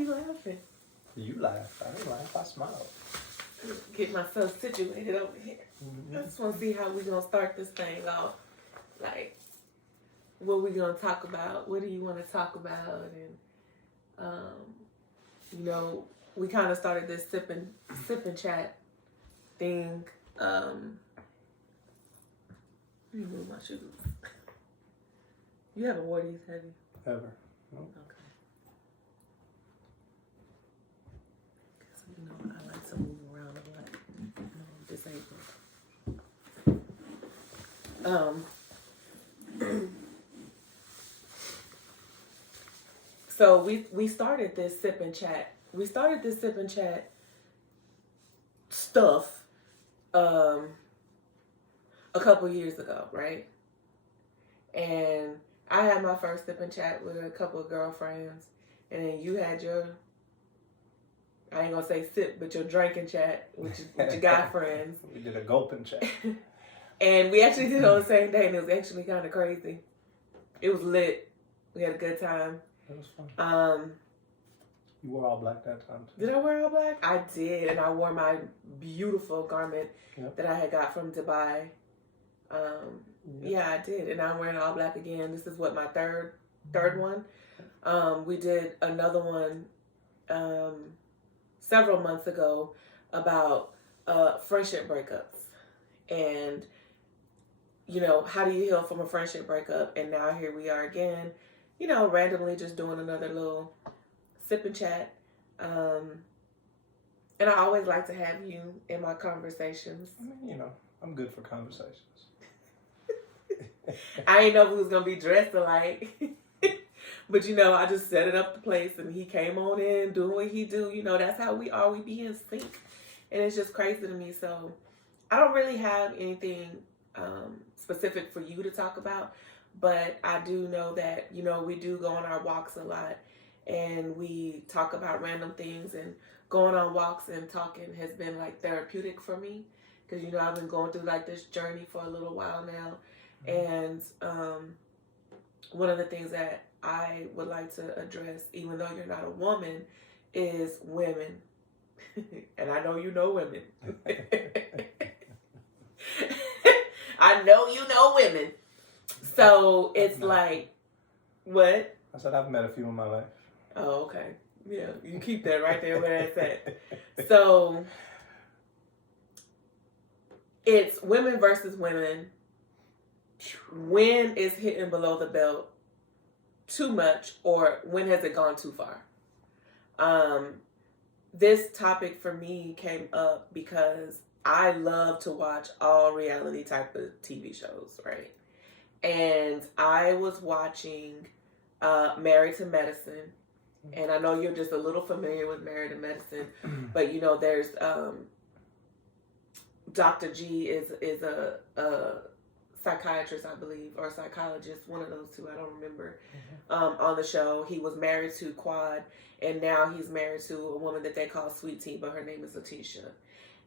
you laughing? You laugh. I didn't laugh. I smiled. Get myself situated over here. Mm-hmm. I just want to see how we gonna start this thing off. Like, what we gonna talk about? What do you want to talk about? And you know, we kind of started this sip and chat thing. Let me move my shoes. You haven't worn these, have you? Ever. Nope. Okay. Because, you know, I like to move around a lot. You know, I'm disabled. So we started this sip and chat. We started this sip and chat stuff a couple years ago, right? And I had my first sip and chat with a couple of girlfriends, and then you had your, I ain't gonna say sip, but your drinking chat with your guy friends. We did a gulping chat. And we actually did it on the same day, and it was actually kind of crazy. It was lit. We had a good time. It was fun. You wore all black that time too. Did I wear all black? I did, and I wore my beautiful garment that I had got from Dubai. Yeah, I did, and I'm wearing all black again. This is what, my third one. We did another one several months ago about friendship breakups, and you know, how do you heal from a friendship breakup? And now here we are again, you know, randomly just doing another little sip and chat. And I always like to have you in my conversations. I mean, you know, I'm good for conversations. I didn't know if we was going to be dressed alike. But, you know, I just set it up the place and he came on in doing what he do. You know, that's how we are. We be in sync. And it's just crazy to me. So I don't really have anything specific for you to talk about. But I do know that, you know, we do go on our walks a lot. And we talk about random things. And going on walks and talking has been like therapeutic for me. Because, you know, I've been going through like this journey for a little while now. And one of the things that I would like to address, even though you're not a woman, is women. And I know you know women. I know you know women. So it's like, what? I said I've met a few in my life. Oh, okay. Yeah, you keep that right there where it's at. So it's women versus women. When is hitting below the belt too much, or when has it gone too far? This topic for me came up because I love to watch all reality type of TV shows, right? And I was watching Married to Medicine, and I know you're just a little familiar with Married to Medicine, but you know there's Dr. G is a psychiatrist, I believe, or psychologist, one of those two, I don't remember, on the show. He was married to Quad, and now he's married to a woman that they call Sweet Tea, but her name is Letitia.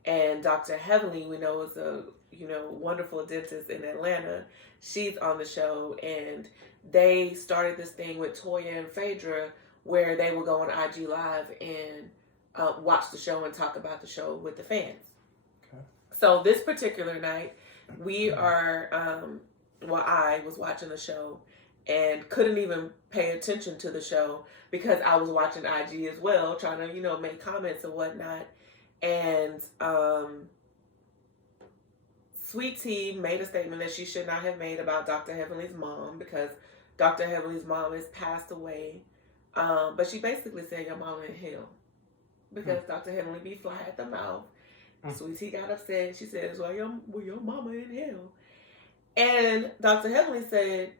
And Dr. Heavenly, we know, is a, you know, wonderful dentist in Atlanta. She's on the show, and they started this thing with Toya and Phaedra where they would go on IG Live and watch the show and talk about the show with the fans. Okay. So this particular night, we are, I was watching the show and couldn't even pay attention to the show because I was watching IG as well, trying to, you know, make comments and whatnot. And Sweet Tea made a statement that she should not have made about Dr. Heavenly's mom because Dr. Heavenly's mom has passed away. But she basically said, your mama in hell. Because Dr. Heavenly be fly at the mouth. Sweet Tea got upset. She said, well, your mama in hell. And Dr. Heavenly said,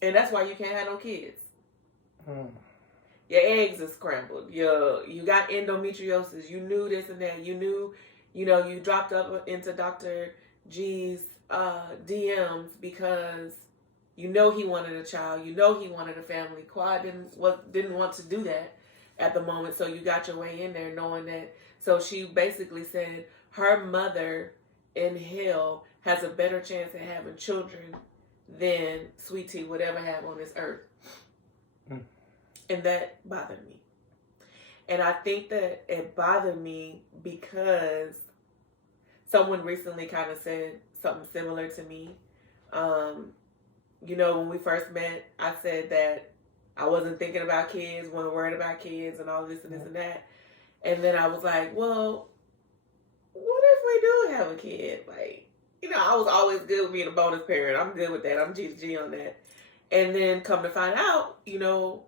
and that's why you can't have no kids. Your eggs are scrambled. You got endometriosis. You knew this and that. You knew, you know, you dropped up into Dr. G's DMs because you know he wanted a child. You know he wanted a family. Quad didn't want to do that at the moment. So you got your way in there knowing that. So she basically said her mother in hell has a better chance at having children than Sweet Tea would ever have on this earth. And that bothered me. And I think that it bothered me because someone recently kind of said something similar to me. You know, when we first met, I said that I wasn't thinking about kids, wasn't worried about kids, and all this and this and that. And then I was like, well, what if we do have a kid? Like, you know, I was always good with being a bonus parent. I'm good with that. I'm G on that. And then come to find out, you know,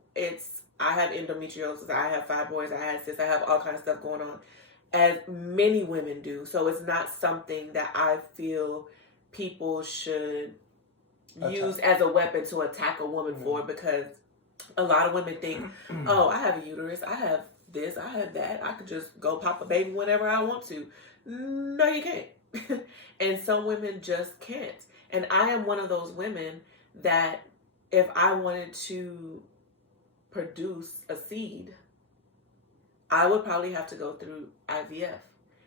I have endometriosis. I have fibroids. I have cysts. I have all kinds of stuff going on, as many women do. So it's not something that I feel people should use as a weapon to attack a woman for, because a lot of women think, oh, I have a uterus. I have this. I have that. I could just go pop a baby whenever I want to. No, you can't. And some women just can't. And I am one of those women that if I wanted to produce a seed, I would probably have to go through IVF.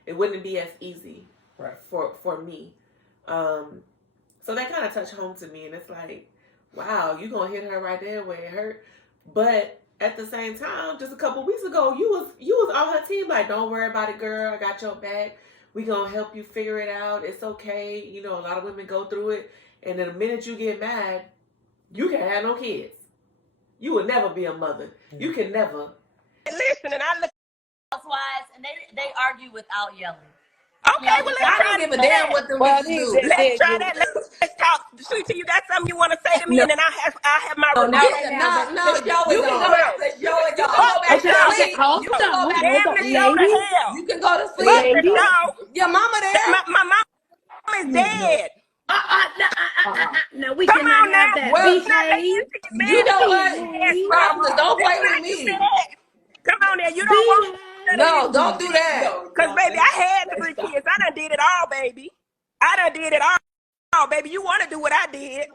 It wouldn't be as easy for me. So that kind of touched home to me, and it's like, wow, you gonna hit her right there where it hurt. But at the same time, just a couple weeks ago, you was on her team, like, don't worry about it, girl. I got your back. We gonna help you figure it out. It's okay. You know, a lot of women go through it, and then the minute you get mad, you can't have no kids. You will never be a mother. You can never. Listen, and I look at housewives, and they argue without yelling. Okay, well, I don't give a damn what the bitches do. Let's try that. Let's talk. Sweetie, you got something you want to say to me, and then I have my No, remarks. show it on. Show it on. Go back to sleep. You can go back Damn to the show to sleep. hell. You can go to But sleep. the show, Your mama there. my mom is dead. No, we Come cannot on have now. that. Well, Behave. you know what? Don't play with me. Come on now. You don't want No, don't do that. Because, baby, I had 3 kids. I done did it all, baby. I done did it all, baby. You want to do what I did.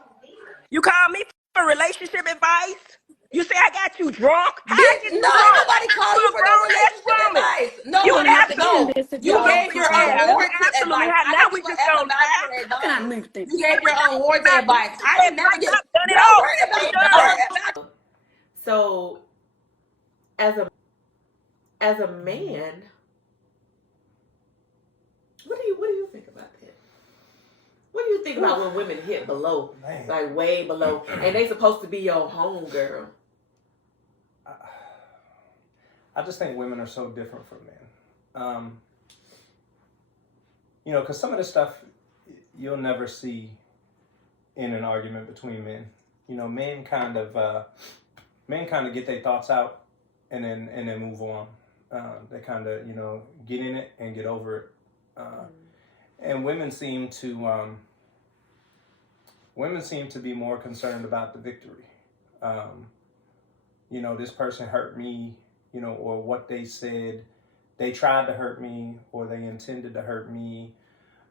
You call me for relationship advice. You say I got you drunk. How I get you No, drunk? nobody called you for no relationship advice. No, You one has to know. You gave your unwarranted advice. I Now don't we give a just F don't about lie. your How can I advice. move things? You gave your unwarranted advice. I didn't never get. Done it Don't all. worry about. So, as a man, what do you think about that? What do you think about when women hit below, like way below, and they supposed to be your home girl? I just think women are so different from men. You know, because some of the stuff you'll never see in an argument between men. You know, men kind of get their thoughts out and then move on. They kind of, you know, get in it and get over it. And women seem to be more concerned about the victory. You know, this person hurt me, you know, or what they said, they tried to hurt me or they intended to hurt me.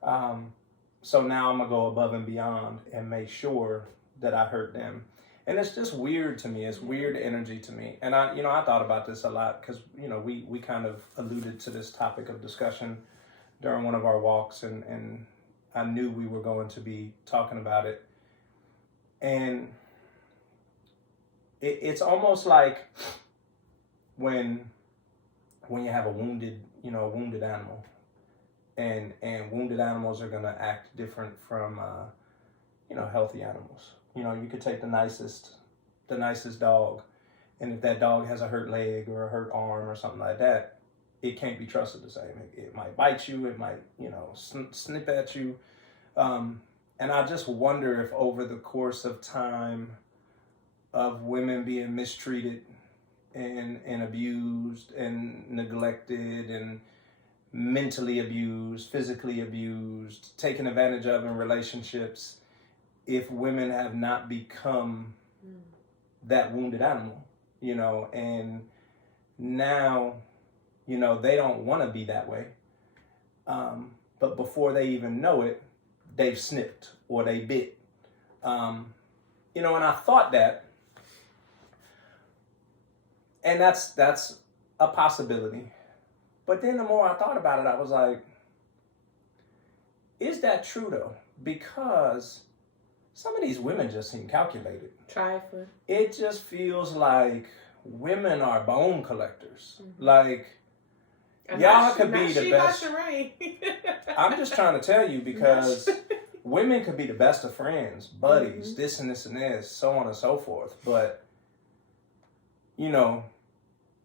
So now I'm gonna go above and beyond and make sure that I hurt them. And it's just weird to me. It's weird energy to me. And I thought about this a lot because, you know, we kind of alluded to this topic of discussion during one of our walks, and I knew we were going to be talking about it. And it's almost like when you have a wounded animal, and wounded animals are going to act different from healthy animals. You know, you could take the nicest dog, and if that dog has a hurt leg or a hurt arm or something like that, it can't be trusted the same. It might bite you, it might, you know, snip at you. And I just wonder if over the course of time of women being mistreated and abused and neglected and mentally abused, physically abused, taken advantage of in relationships, if women have not become that wounded animal, you know, and now, you know, they don't want to be that way. But before they even know it, they've snipped or they bit. You know, and I thought that, and that's a possibility. But then the more I thought about it, I was like, is that true though? Because some of these women just seem calculated. Trifling. It just feels like women are bone collectors. Like, And y'all could be the best. Right. I'm just trying to tell you because women could be the best of friends, buddies, this and this and this, so on and so forth. But, you know,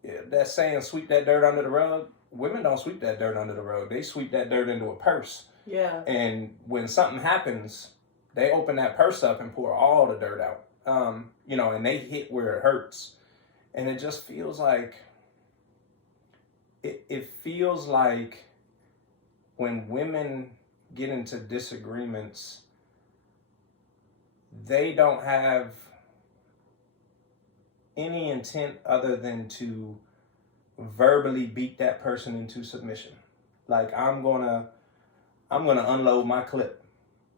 that saying, sweep that dirt under the rug, women don't sweep that dirt under the rug. They sweep that dirt into a purse. Yeah. And when something happens, they open that purse up and pour all the dirt out. You know, and they hit where it hurts. And it just feels like, it feels like when women get into disagreements, they don't have any intent other than to verbally beat that person into submission. Like, I'm gonna unload my clip.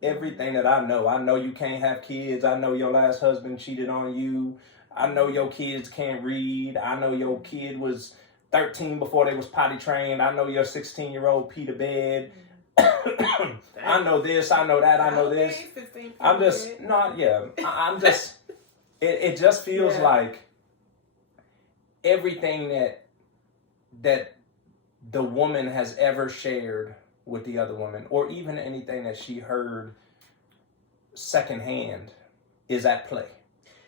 Everything that I know you can't have kids. I know your last husband cheated on you. I know your kids can't read. I know your kid was 13 before they was potty trained. I know your 16-year-old peed a bed. I know this, I know that, I know this. I'm just, not, yeah. I'm just, it just feels like everything that the woman has ever shared with the other woman, or even anything that she heard secondhand, is at play.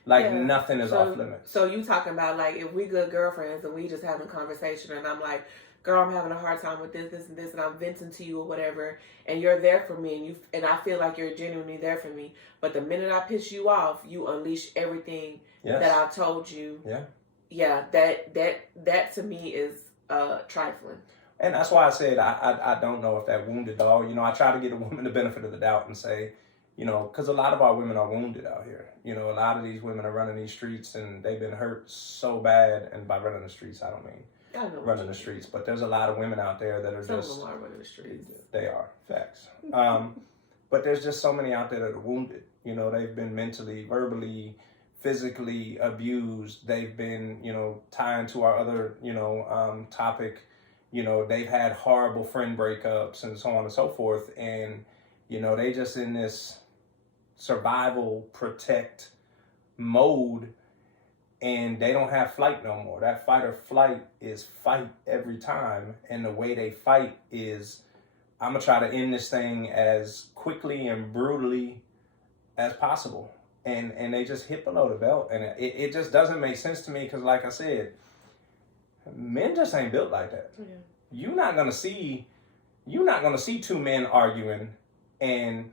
Like, nothing is off limits. So you talking about, like, if we good girlfriends and we just having a conversation and I'm like, girl, I'm having a hard time with this, and this, and I'm venting to you or whatever, and you're there for me, and I feel like you're genuinely there for me. But the minute I piss you off, you unleash everything that I've told you. Yeah. Yeah, that to me is trifling. And that's why I said I don't know if that wounded dog, you know, I try to give a woman the benefit of the doubt and say, you know, because a lot of our women are wounded out here. You know, a lot of these women are running these streets and they've been hurt so bad. And by running the streets, I don't mean running the streets, but there's a lot of women out there that are Some just... of them are running the streets. They are, facts. But there's just so many out there that are wounded. You know, they've been mentally, verbally, physically abused. They've been, you know, tying to our other, you know, topic. You know, they've had horrible friend breakups and so on and so forth. And, you know, they just in this survival, protect mode, and they don't have flight no more. That fight or flight is fight every time. And the way they fight is, I'm going to try to end this thing as quickly and brutally as possible. And they just hit below the belt. And it just doesn't make sense to me because, like I said, men just ain't built like that. Yeah. You're not gonna see two men arguing and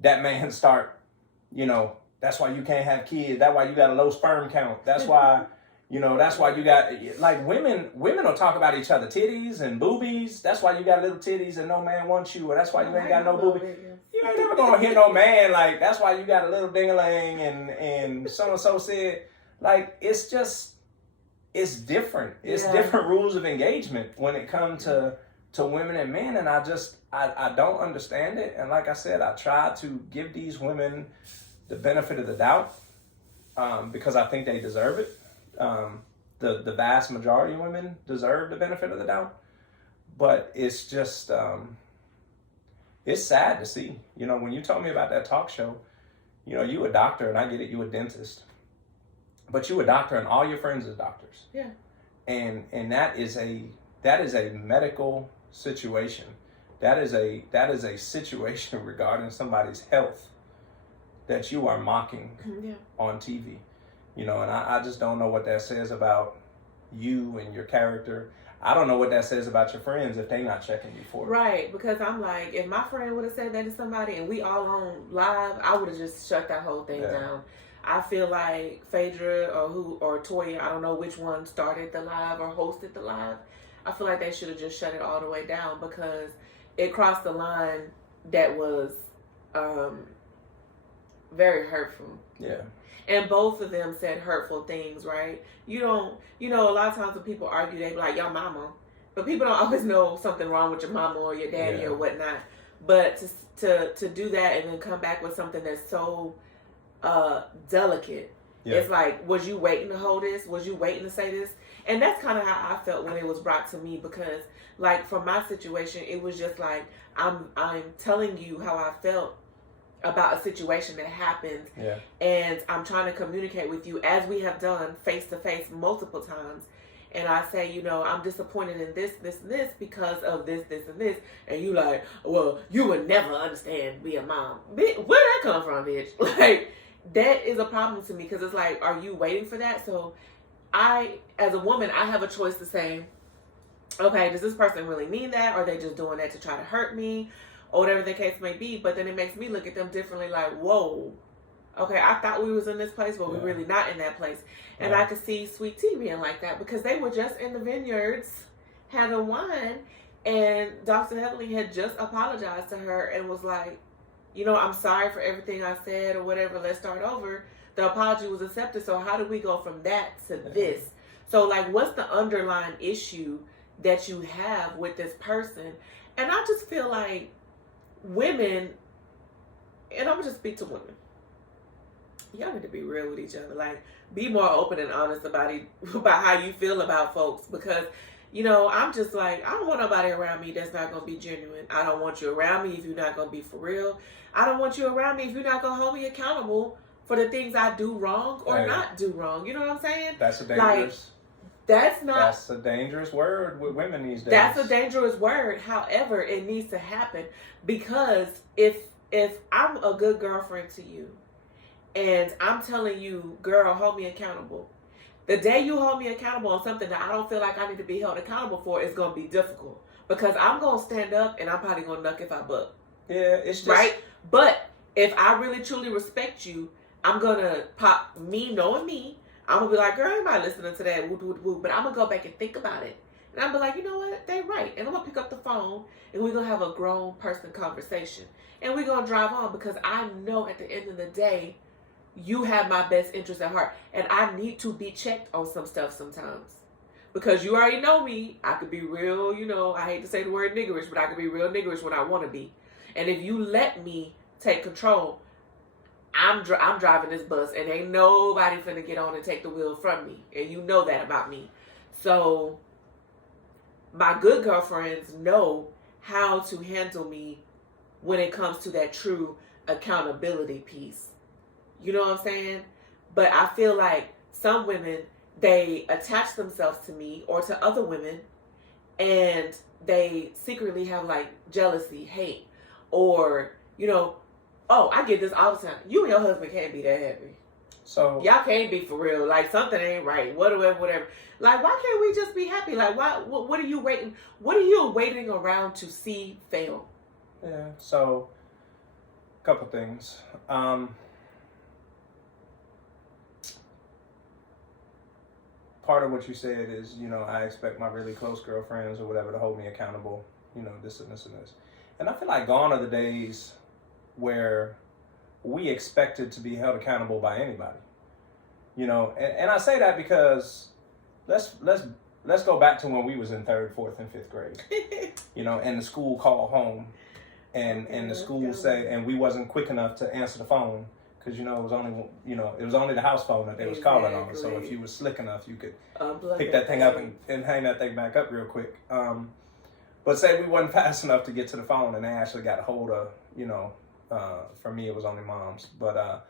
that man start, you know, that's why you can't have kids. That's why you got a low sperm count. That's why, you know, that's why you got, like, women will talk about each other, titties and boobies. That's why you got little titties and no man wants you, or that's why you ain't got no boobies. You ain't never gonna hit no man. Like, that's why you got a little ding-a-ling and so said. Like, it's just, it's different. It's different rules of engagement when it comes to women and men, and I don't understand it. And like I said, I try to give these women the benefit of the doubt because I think they deserve it. The vast majority of women deserve the benefit of the doubt, but it's just it's sad to see. You know, when you told me about that talk show, you know, you a doctor, and I get it, you a dentist. But you a doctor and all your friends are doctors. Yeah. And that is a medical situation. That is a situation regarding somebody's health that you are mocking on TV. You know, and I just don't know what that says about you and your character. I don't know what that says about your friends if they not checking you for it. Right, because I'm like, if my friend would have said that to somebody and we all on live, I would have just shut that whole thing down. I feel like Phaedra or Toya, I don't know which one started the live or hosted the live. I feel like they should have just shut it all the way down because it crossed the line that was very hurtful. Yeah. And both of them said hurtful things, right? You know, a lot of times when people argue, they be like, your mama. But people don't always know something wrong with your mama or your daddy or whatnot. But to do that and then come back with something that's so delicate. It's like, was you waiting to hold this? Was you waiting to say this? And that's kind of how I felt when it was brought to me because, like, for my situation, it was just like, I'm telling you how I felt about a situation that happened, Yeah. and I'm trying to communicate with you as we have done face to face multiple times. And I say, you know, I'm disappointed in this, this, and this because of this, this, and this. And you like, well, you would never understand being a mom. Where'd that come from, bitch? Like, that is a problem to me because it's like, are you waiting for that? So I, as a woman, I have a choice to say, okay, does this person really mean that? Or are they just doing that to try to hurt me? Or whatever the case may be. But then it makes me look at them differently like, whoa. Okay, I thought we was in this place, but we're really not in that place. And I could see Sweet Tea being like that because they were just in the vineyards having wine, and Dr. Heavenly had just apologized to her and was like, you know, I'm sorry for everything I said or whatever. Let's start over. The apology was accepted. So how do we go from that to this? So like, what's the underlying issue that you have with this person? And I just feel like women, and I'm gonna just speak to women, y'all need to be real with each other. Like, be more open and honest about it, about how you feel about folks. Because, you know, I'm just like, I don't want nobody around me that's not going to be genuine. I don't want you around me if you're not going to be for real. I don't want you around me if you're not going to hold me accountable for the things I do wrong or not do wrong. You know what I'm saying? That's a dangerous... That's a dangerous word with women these days. That's a dangerous word. However, it needs to happen because if I'm a good girlfriend to you, and I'm telling you, girl, hold me accountable. The day you hold me accountable on something that I don't feel like I need to be held accountable for is going to be difficult. Because I'm going to stand up and I'm probably going to knock if I buck. Yeah, it's just... Right? But if I really truly respect you, I'm going to pop, me knowing me, I'm going to be like, girl, ain't nobody listening to that, woo, woo, woo. But I'm going to go back and think about it. And I'm going to be like, you know what? They right. And I'm going to pick up the phone and we're going to have a grown person conversation. And we're going to drive on because I know at the end of the day, you have my best interest at heart. And I need to be checked on some stuff sometimes. Because you already know me. I could be real, you know, I hate to say the word niggerish, but I could be real niggerish when I want to be. And if you let me take control, I'm driving this bus and ain't nobody finna get on and take the wheel from me. And you know that about me. So my good girlfriends know how to handle me when it comes to that true accountability piece. You know what I'm saying? But I feel like some women, they attach themselves to me or to other women and they secretly have like jealousy, hate, or, you know, oh, I get this all the time. You and your husband can't be that happy. So y'all can't be for real. Like something ain't right. Whatever. Like, why can't we just be happy? Like, why? What are you waiting? What are you waiting around to see fail? Yeah. So, a couple things. Part of what you said is, you know, I expect my really close girlfriends or whatever to hold me accountable. You know, this and this and this. And I feel like gone are the days where we expected to be held accountable by anybody. You know, and I say that because let's go back to when we was in 3rd, 4th, and 5th grade. You know, and the school called home, and the school said, and we wasn't quick enough to answer the phone because it was only the house phone that they was calling on. So if you was slick enough, you could pick that thing up and hang that thing back up real quick. But say we wasn't fast enough to get to the phone, and they actually got a hold of, you know, for me it was only moms, but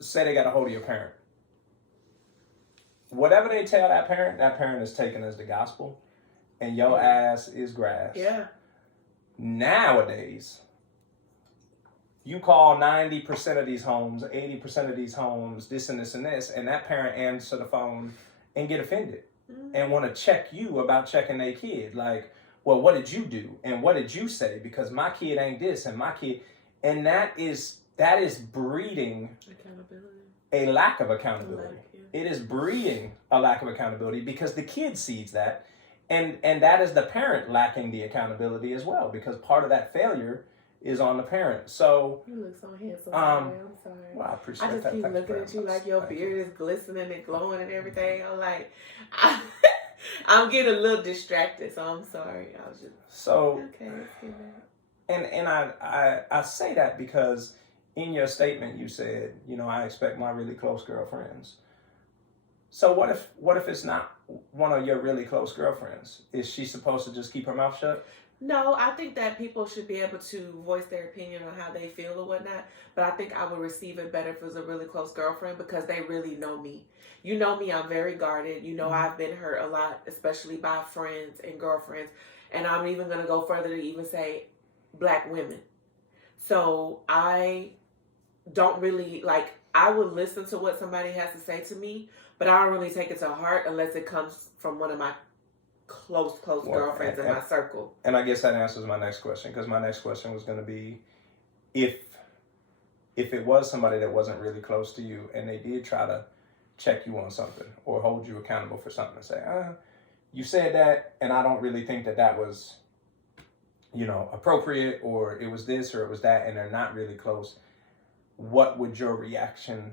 say they got a hold of your parent. Whatever they tell that parent is taken as the gospel, and your ass is grass. Yeah. Nowadays, you call 90% of these homes, 80% of these homes, this and this and this, and that parent answer the phone and get offended and want to check you about checking their kid. Like, well, what did you do? And what did you say? Because my kid ain't this and my kid, and that is breeding a lack of accountability. It is breeding a lack of accountability because the kid sees that, and that is the parent lacking the accountability as well, because part of that failure is on the parent. So you look so handsome. I'm sorry. Well, I appreciate that. I just keep looking at you like your beard is glistening and glowing and everything. I'm like, I'm getting a little distracted, so I'm sorry. I was just okay. Let's get that. And I say that because in your statement you said, you know, I expect my really close girlfriends. So what if it's not one of your really close girlfriends? Is she supposed to just keep her mouth shut? No, I think that people should be able to voice their opinion on how they feel or whatnot. But I think I would receive it better if it was a really close girlfriend because they really know me. You know me, I'm very guarded. You know I've been hurt a lot, especially by friends and girlfriends. And I'm even going to go further to even say black women. So I don't really, like, I would listen to what somebody has to say to me, but I don't really take it to heart unless it comes from one of my close girlfriends in my circle. And I guess that answers my next question, because my next question was going to be, if it was somebody that wasn't really close to you and they did try to check you on something or hold you accountable for something and say, you said that and I don't really think that was, appropriate, or it was this or it was that, and they're not really close, what would your reaction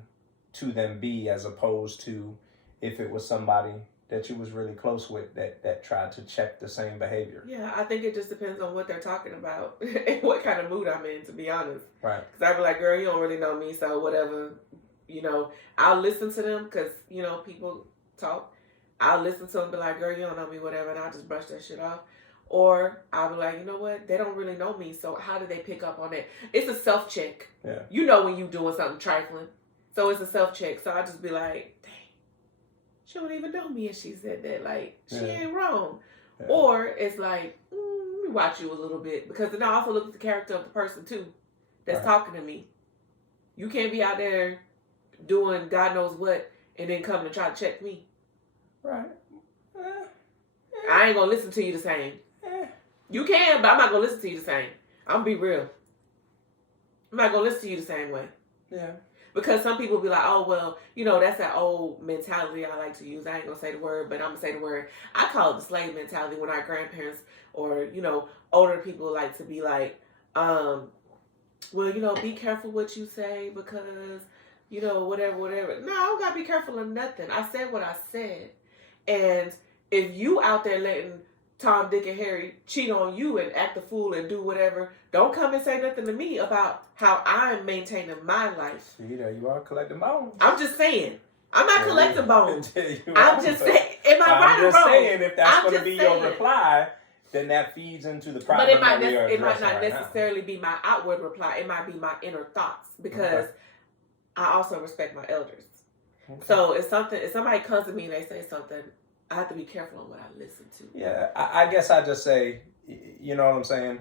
to them be, as opposed to if it was somebody that you was really close with that tried to check the same behavior? Yeah, I think it just depends on what they're talking about and what kind of mood I'm in, to be honest. Right. Because I'd be like, girl, you don't really know me, so whatever. I'll listen to them because, people talk. I'll listen to them and be like, girl, you don't know me, whatever, and I'll just brush that shit off. Or I'll be like, you know what? They don't really know me, so how do they pick up on that? It's a self-check. Yeah. You know when you're doing something trifling. So it's a self-check. So I'll just be like, dang, she don't even know me and she said that. Like, she ain't wrong. Yeah. Or it's like, let me watch you a little bit. Because then I also look at the character of the person, too, that's talking to me. You can't be out there doing God knows what and then come and try to check me. Right. I ain't going to listen to you the same. You can, but I'm not going to listen to you the same. I'm going to be real. I'm not going to listen to you the same way. Yeah. Because some people be like, oh, well, that's that old mentality I like to use. I ain't going to say the word, but I'm going to say the word. I call it the slave mentality, when our grandparents or, older people like to be like, well, be careful what you say because, whatever. No, I don't got to be careful of nothing. I said what I said. And if you out there letting Tom, Dick, and Harry cheat on you and act a fool and do whatever, don't come and say nothing to me about how I'm maintaining my life. See, there you are collecting bones. I'm just saying. I'm not collecting bones. I'm just saying. Am I right or wrong? I'm just saying, if that's going to be your reply, then that feeds into the problem. But it might not necessarily be my outward reply. It might be my inner thoughts, because I also respect my elders. Okay. So if somebody comes to me and they say something, I have to be careful on what I listen to. Yeah, I guess I just say, you know what I'm saying?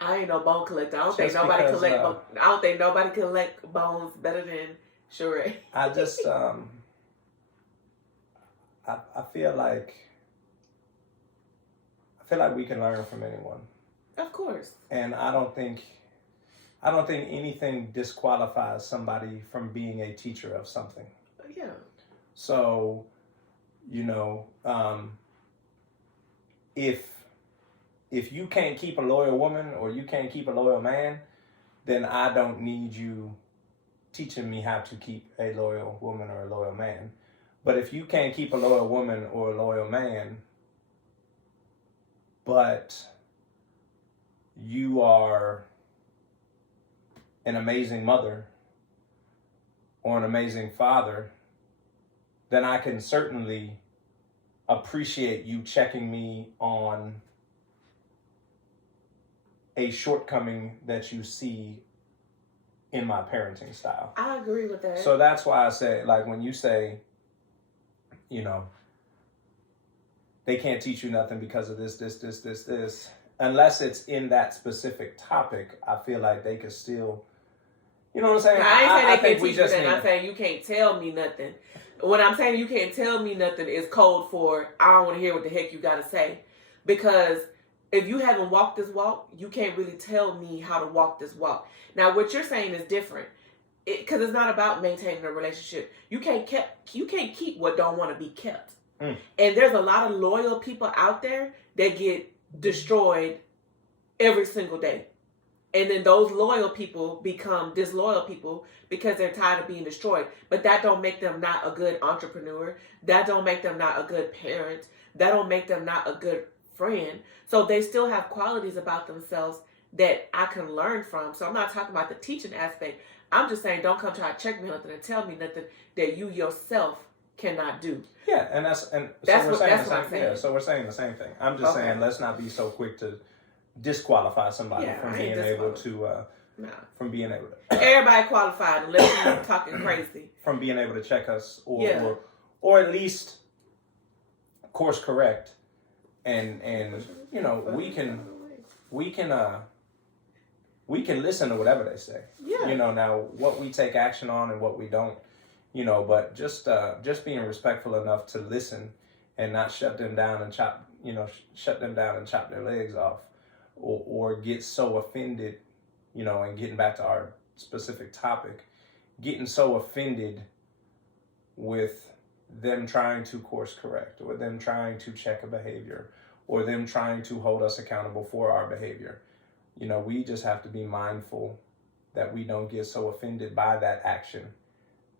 I ain't no bone collector. I don't think nobody collect bones better than Sheree. I just I feel like we can learn from anyone. Of course. And I don't think anything disqualifies somebody from being a teacher of something. Yeah. So, if you can't keep a loyal woman or you can't keep a loyal man, then I don't need you teaching me how to keep a loyal woman or a loyal man. But if you can't keep a loyal woman or a loyal man, but you are an amazing mother or an amazing father, then I can certainly appreciate you checking me on a shortcoming that you see in my parenting style. I agree with that. So that's why I say, like, when you say, they can't teach you nothing because of this, unless it's in that specific topic, I feel like they could still, you know what I'm saying? I ain't saying they can't teach you nothing. I'm saying you can't tell me nothing. When I'm saying you can't tell me nothing is code for I don't want to hear what the heck you got to say. Because if you haven't walked this walk, you can't really tell me how to walk this walk. Now, what you're saying is different. Because it's not about maintaining a relationship. You can't keep what don't want to be kept. And there's a lot of loyal people out there that get destroyed every single day. And then those loyal people become disloyal people because they're tired of being destroyed. But that don't make them not a good entrepreneur. That don't make them not a good parent. That don't make them not a good friend. So they still have qualities about themselves that I can learn from. So I'm not talking about the teaching aspect. I'm just saying don't come try to check me on nothing and tell me nothing that you yourself cannot do. Yeah, and that's so we're what saying that's the what same. I'm saying. Yeah, so we're saying the same thing. I'm just Okay. saying let's not be so quick to disqualify somebody Yeah, from I being ain't able disqualified. to Nah. from being able to Everybody qualified unless you're talking crazy. from being able to check us Yeah. or at least course correct and you know we can listen to whatever they say. Yeah. You know, now what we take action on and what we don't, you know, but just being respectful enough to listen and not shut them down and chop their legs off or get so offended, you know, and getting back to our specific topic, getting so offended with them trying to course correct or them trying to check a behavior or them trying to hold us accountable for our behavior. You know, we just have to be mindful that we don't get so offended by that action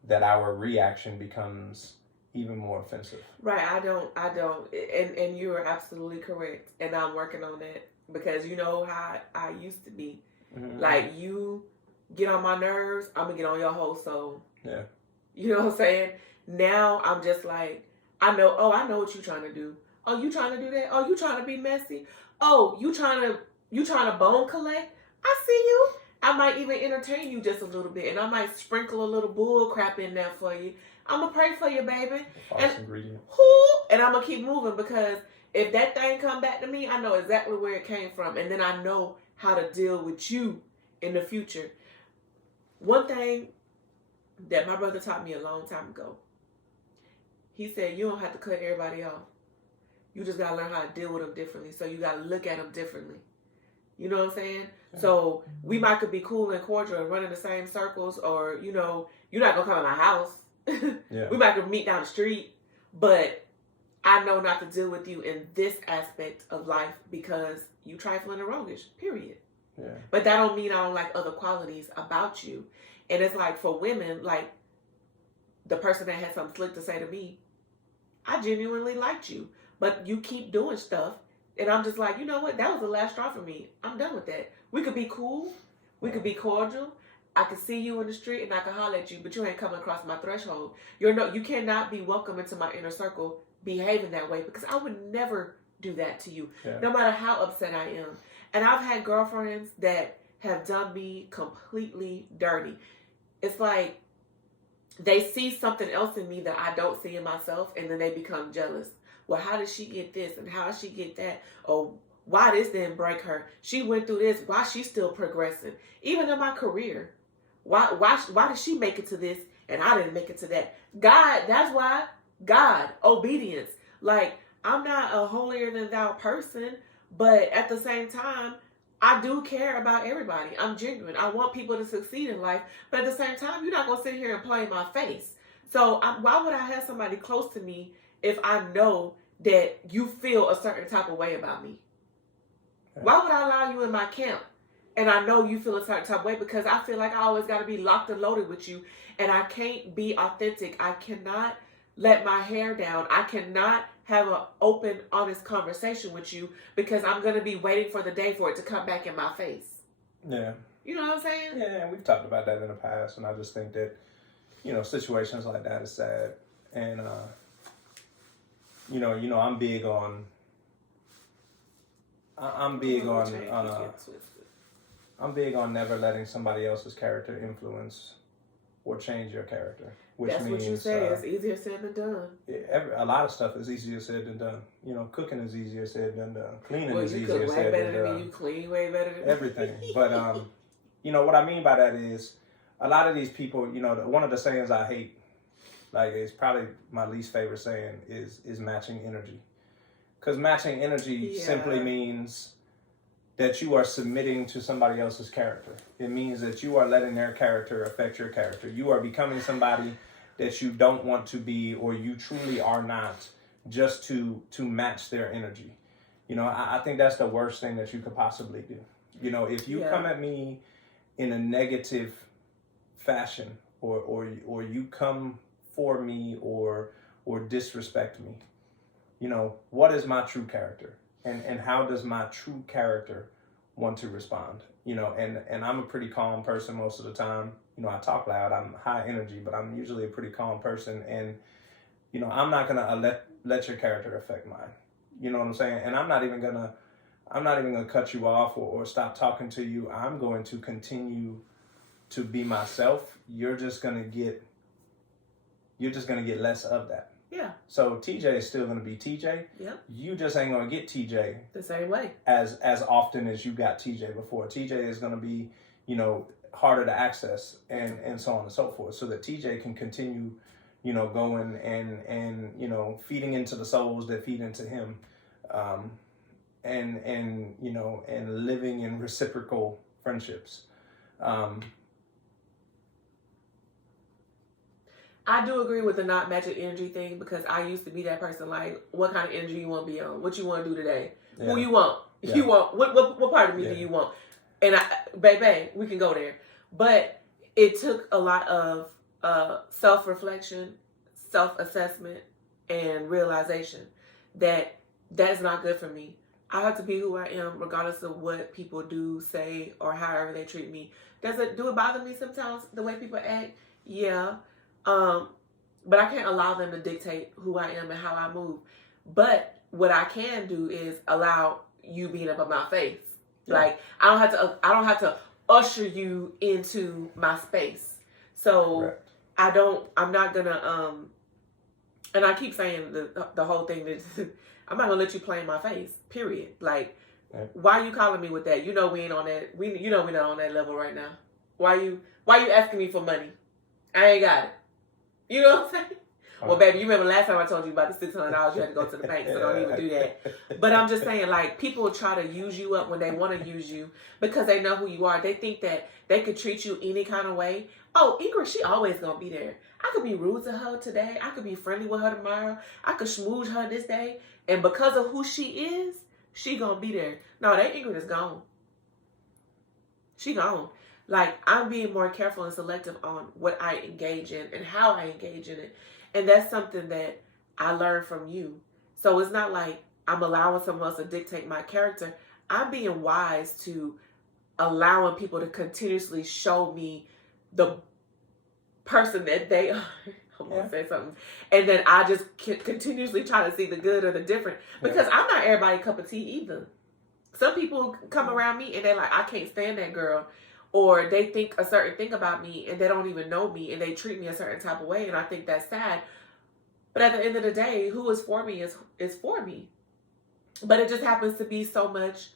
that our reaction becomes even more offensive. Right, I don't, and you are absolutely correct, and I'm working on that because you know how I used to be. Mm-hmm. Like, you get on my nerves, I'm gonna get on your whole soul. Yeah. You know what I'm saying? Now I'm just like, I know what you're trying to do. Oh, you trying to do that? Oh, you trying to be messy? Oh, you trying to bone collect? I see you. I might even entertain you just a little bit, and I might sprinkle a little bull crap in there for you. I'm gonna pray for you, baby. False ingredient. And I'm gonna keep moving because if that thing come back to me, I know exactly where it came from, and then I know how to deal with you in the future. One thing that my brother taught me a long time ago, he said, you don't have to cut everybody off. You just gotta learn how to deal with them differently. So you gotta look at them differently. You know what I'm saying? Yeah. So we might could be cool and cordial and run in the same circles, or, you know, you're not gonna come to my house. Yeah. We might could meet down the street, but I know not to deal with you in this aspect of life because you trifling and roguish, period. Yeah. But that don't mean I don't like other qualities about you. And it's like for women, like the person that had something slick to say to me, I genuinely liked you, but you keep doing stuff. And I'm just like, you know what? That was the last straw for me. I'm done with that. We could be cool. We could be cordial. I could see you in the street and I could holler at you, but you ain't coming across my threshold. You cannot be welcome into my inner circle behaving that way because I would never do that to you, no matter how upset I am. And I've had girlfriends that have done me completely dirty. It's like they see something else in me that I don't see in myself, and then they become jealous. Well, how did she get this and how did she get that? Or why this didn't break her? She went through this. Why she's still progressing? Even in my career, why did she make it to this and I didn't make it to that? God, that's why. God, obedience. Like, I'm not a holier than thou person, but at the same time, I do care about everybody. I'm genuine. I want people to succeed in life, but at the same time, you're not going to sit here and play in my face. So why would I have somebody close to me if I know that you feel a certain type of way about me? Yeah. Why would I allow you in my camp and I know you feel a certain type of way? Because I feel like I always got to be locked and loaded with you, and I can't be authentic. I cannot let my hair down. I cannot have an open, honest conversation with you because I'm going to be waiting for the day for it to come back in my face. Yeah. You know what I'm saying? Yeah, we've talked about that in the past, and I just think that, you know, situations like that is sad. And, you know, I'm big on never letting somebody else's character influence or change your character. Which That's means, what you say. It's easier said than done. A lot of stuff is easier said than done. You know, cooking is easier said than done. Cleaning is easier said than done. You clean way better than me. Everything. But, you know, what I mean by that is a lot of these people, you know, one of the sayings I hate, like, it's probably my least favorite saying is matching energy. Because matching energy simply means that you are submitting to somebody else's character. It means that you are letting their character affect your character. You are becoming somebody that you don't want to be, or you truly are not, just to match their energy. You know, I think that's the worst thing that you could possibly do. You know, if you come at me in a negative fashion, or you come for me or disrespect me, you know, what is my true character? And how does my true character want to respond? You know, and I'm a pretty calm person most of the time. You know, I talk loud, I'm high energy, but I'm usually a pretty calm person. And you know, I'm not gonna let your character affect mine. You know what I'm saying? And I'm not even gonna cut you off or stop talking to you. I'm going to continue to be myself. You're just gonna get less of that. Yeah. So TJ is still gonna be TJ. Yeah. You just ain't gonna get TJ the same way as often as you got TJ before. TJ is gonna be, you know, harder to access and so on and so forth. So that TJ can continue, you know, going and you know, feeding into the souls that feed into him. And you know, and living in reciprocal friendships. I do agree with the not matching energy thing, because I used to be that person. Like, what kind of energy you want to be on? What you want to do today? Yeah. Who you want? Yeah. You want what part of me do you want? And baby, we can go there. But it took a lot of self-reflection, self-assessment, and realization that that's not good for me. I have to be who I am, regardless of what people do, say, or however they treat me. Do it bother me sometimes, the way people act? Yeah. But I can't allow them to dictate who I am and how I move. But what I can do is allow you being up in my face. Yeah. Like, I don't have to usher you into my space. So right. I'm not gonna, and I keep saying the whole thing that I'm not gonna let you play in my face, period. Like, right. Why are you calling me with that? You know we ain't on that. You know we're not on that level right now. Why you asking me for money? I ain't got it. You know what I'm saying? Well, baby, you remember last time I told you about the $600 you had to go to the bank, so don't even do that. But I'm just saying, like, people try to use you up when they want to use you because they know who you are. They think that they could treat you any kind of way. Oh, Ingrid, she always going to be there. I could be rude to her today. I could be friendly with her tomorrow. I could schmooze her this day. And because of who she is, she going to be there. No, that Ingrid is gone. She gone. Like, I'm being more careful and selective on what I engage in and how I engage in it. And that's something that I learned from you. So it's not like I'm allowing someone else to dictate my character. I'm being wise to allowing people to continuously show me the person that they are. I'm going to say something. And then I just continuously try to see the good or the different. Because I'm not everybody's cup of tea either. Some people come around me and they're like, I can't stand that girl. Or they think a certain thing about me and they don't even know me and they treat me a certain type of way, and I think that's sad. But at the end of the day, who is for me is for me. But it just happens to be so much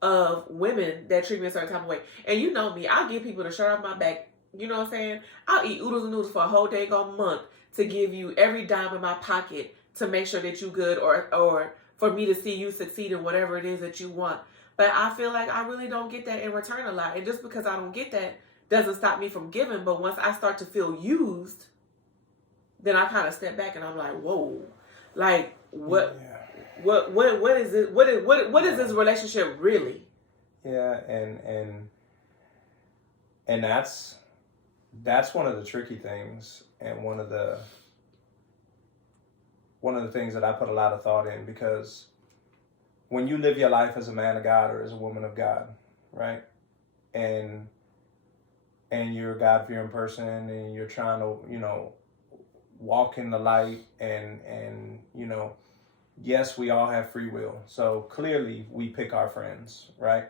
of women that treat me a certain type of way. And you know me, I'll give people the shirt off my back. You know what I'm saying? I'll eat oodles and noodles for a whole daggone month to give you every dime in my pocket to make sure that you good or for me to see you succeed in whatever it is that you want. But I feel like I really don't get that in return a lot. And just because I don't get that doesn't stop me from giving. But once I start to feel used, then I kind of step back and I'm like, whoa, like what is it? What is this relationship really? Yeah, and that's one of the tricky things, and one of the things that I put a lot of thought in, because when you live your life as a man of God or as a woman of God, right? And you're a God-fearing person and you're trying to, you know, walk in the light and you know, yes, we all have free will. So clearly we pick our friends, right?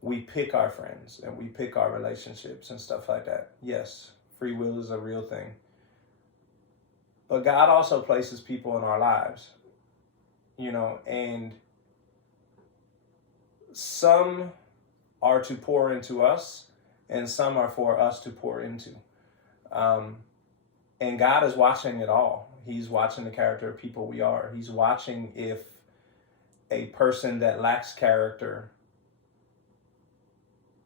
We pick our friends and we pick our relationships and stuff like that. Yes, free will is a real thing. But God also places people in our lives, you know, and some are to pour into us and some are for us to pour into. And God is watching it all. He's watching the character of people we are. He's watching if a person that lacks character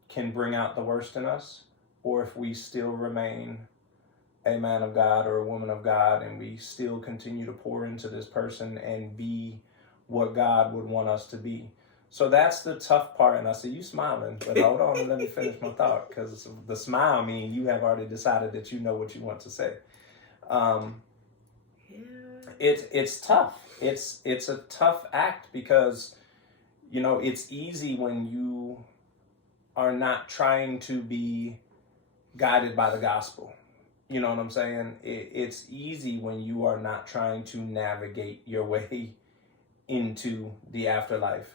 can bring out the worst in us, or if we still remain a man of God or a woman of God and we still continue to pour into this person and be what God would want us to be. So that's the tough part. And I see you smiling, but hold on and let me finish my thought, because the smile means you have already decided that you know what you want to say. It's tough. It's a tough act because, you know, it's easy when you are not trying to be guided by the gospel. You know what I'm saying? It's easy when you are not trying to navigate your way into the afterlife.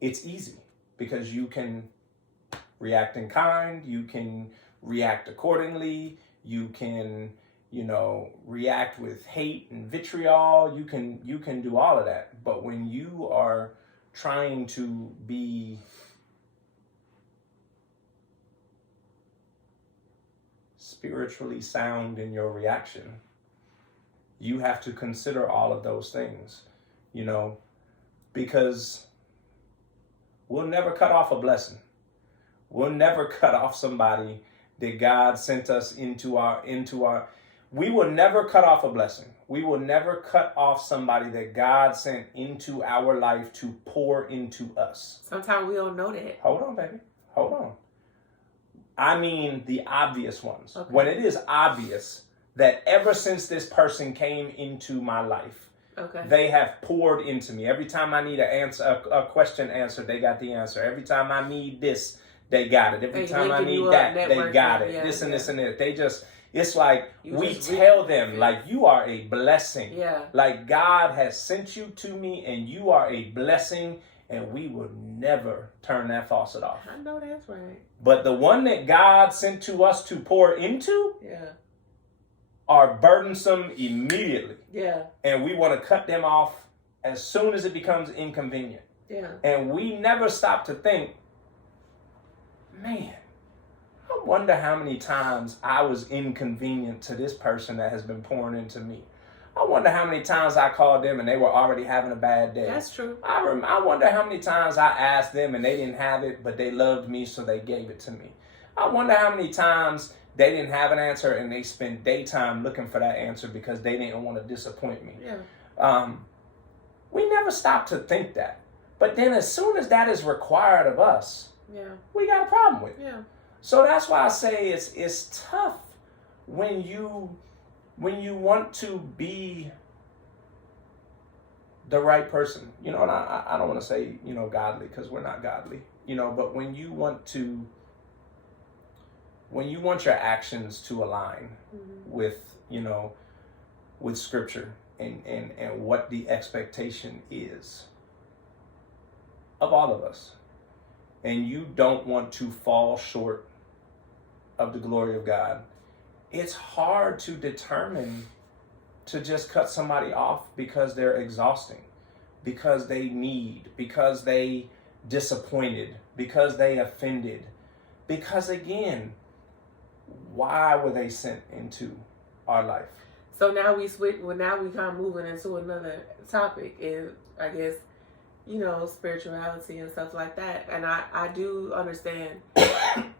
It's easy because you can react in kind, you can react accordingly, you can, react with hate and vitriol, you can do all of that. But when you are trying to be spiritually sound in your reaction, you have to consider all of those things, because we'll never cut off a blessing. We'll never cut off somebody that God sent us into our, we will never cut off a blessing. We will never cut off somebody that God sent into our life to pour into us. Sometimes we don't know that. Hold on, baby. Hold on. I mean the obvious ones. Okay. When it is obvious that ever since this person came into my life, they have poured into me. Every time I need a question answered, they got the answer. Every time I need this, they got it. Every time I need that, they got it. This and this and that. They just, it's like we tell them, like, you are a blessing. Yeah. Like, God has sent you to me and you are a blessing, and we will never turn that faucet off. I know that's right. But the one that God sent to us to pour into are burdensome immediately. Yeah. And we want to cut them off as soon as it becomes inconvenient. Yeah. And we never stop to think, man, I wonder how many times I was inconvenient to this person that has been pouring into me. I wonder how many times I called them and they were already having a bad day. That's true. I wonder how many times I asked them and they didn't have it, but they loved me, so they gave it to me. I wonder how many times they didn't have an answer and they spent daytime looking for that answer because they didn't want to disappoint me. Yeah. We never stop to think that. But then as soon as that is required of us, we got a problem with it. Yeah. So that's why I say it's tough when you want to be the right person, and I don't want to say, godly, because we're not godly, but when you want your actions to align with, with scripture and what the expectation is of all of us, and you don't want to fall short of the glory of God, it's hard to determine to just cut somebody off because they're exhausting, because they because they disappointed, because they offended, because again, why were they sent into our life? So now we switch. Well, now we kind of moving into another topic, is I guess, spirituality and stuff like that. And I do understand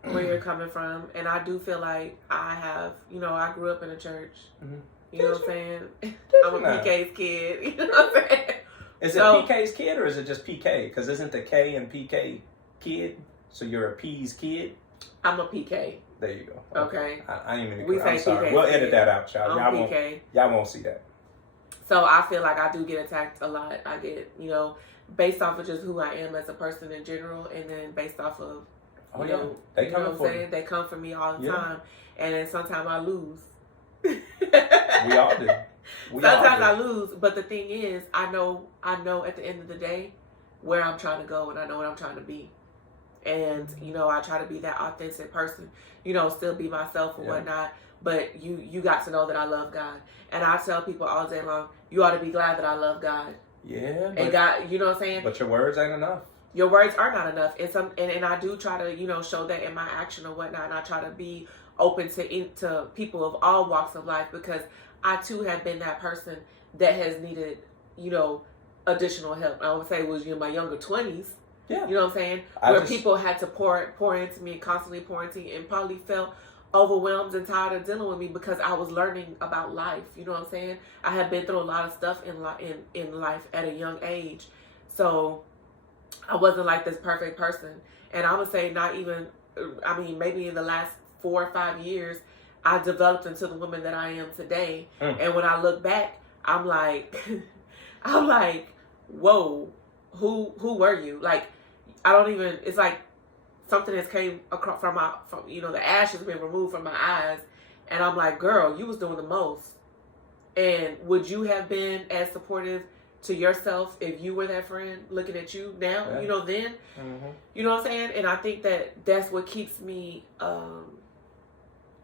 where you're coming from, and I do feel like I have, I grew up in a church. Mm-hmm. You know what I'm saying? I'm a PK's kid. You know what I'm saying? Is it PK's kid or is it just PK? Because isn't the K and PK kid? So you're a P's kid? I'm a PK. There you go. Okay. I ain't even. We I'm say sorry. PK. We'll edit that out, y'all. I'm y'all won't see that. So I feel like I do get attacked a lot. I get, based off of just who I am as a person in general, and then based off of, they come what I'm saying? They come for me all the time, and then sometimes I lose. We all do. Sometimes I lose, but the thing is, I know at the end of the day where I'm trying to go, and I know what I'm trying to be. And, I try to be that authentic person, still be myself and whatnot. But you got to know that I love God. And I tell people all day long, you ought to be glad that I love God. Yeah. And God, you know what I'm saying? But your words ain't enough. Your words are not enough. And I do try to, show that in my action or whatnot. And I try to be open to people of all walks of life, because I too have been that person that has needed, additional help. I would say it was my younger 20s. Yeah. You know what I'm saying? Where people had to pour into me and constantly pour into me, and probably felt overwhelmed and tired of dealing with me because I was learning about life. You know what I'm saying? I had been through a lot of stuff in life at a young age. So I wasn't like this perfect person. And I would say maybe in the last 4 or 5 years, I developed into the woman that I am today. And when I look back, I'm like, whoa, who were you? Like, I don't even, it's like, something has came across from the ash has been removed from my eyes, and I'm like, girl, you was doing the most. And would you have been as supportive to yourself if you were that friend looking at you now? Yeah. Then. Mm-hmm. You know what I'm saying? And I think that's what keeps me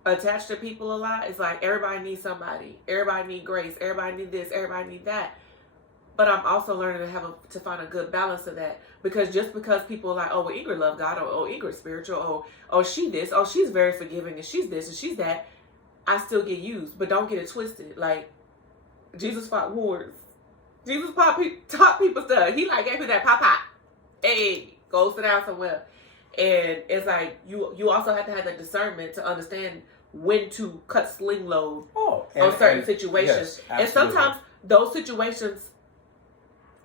attached to people a lot. It's like everybody needs somebody. Everybody needs grace. Everybody needs this. Everybody needs that. But I'm also learning to find a good balance of that. Because just because people are like, oh, well, Ingrid love God, or oh, Ingrid's spiritual, oh, she this, oh, she's very forgiving, and she's this, and she's that, I still get used. But don't get it twisted. Like, Jesus fought wars. Jesus taught people stuff. He like gave me that pop. Hey, go sit down somewhere. And it's like you also have to have the discernment to understand when to cut sling load on certain situations. Yes, and sometimes those situations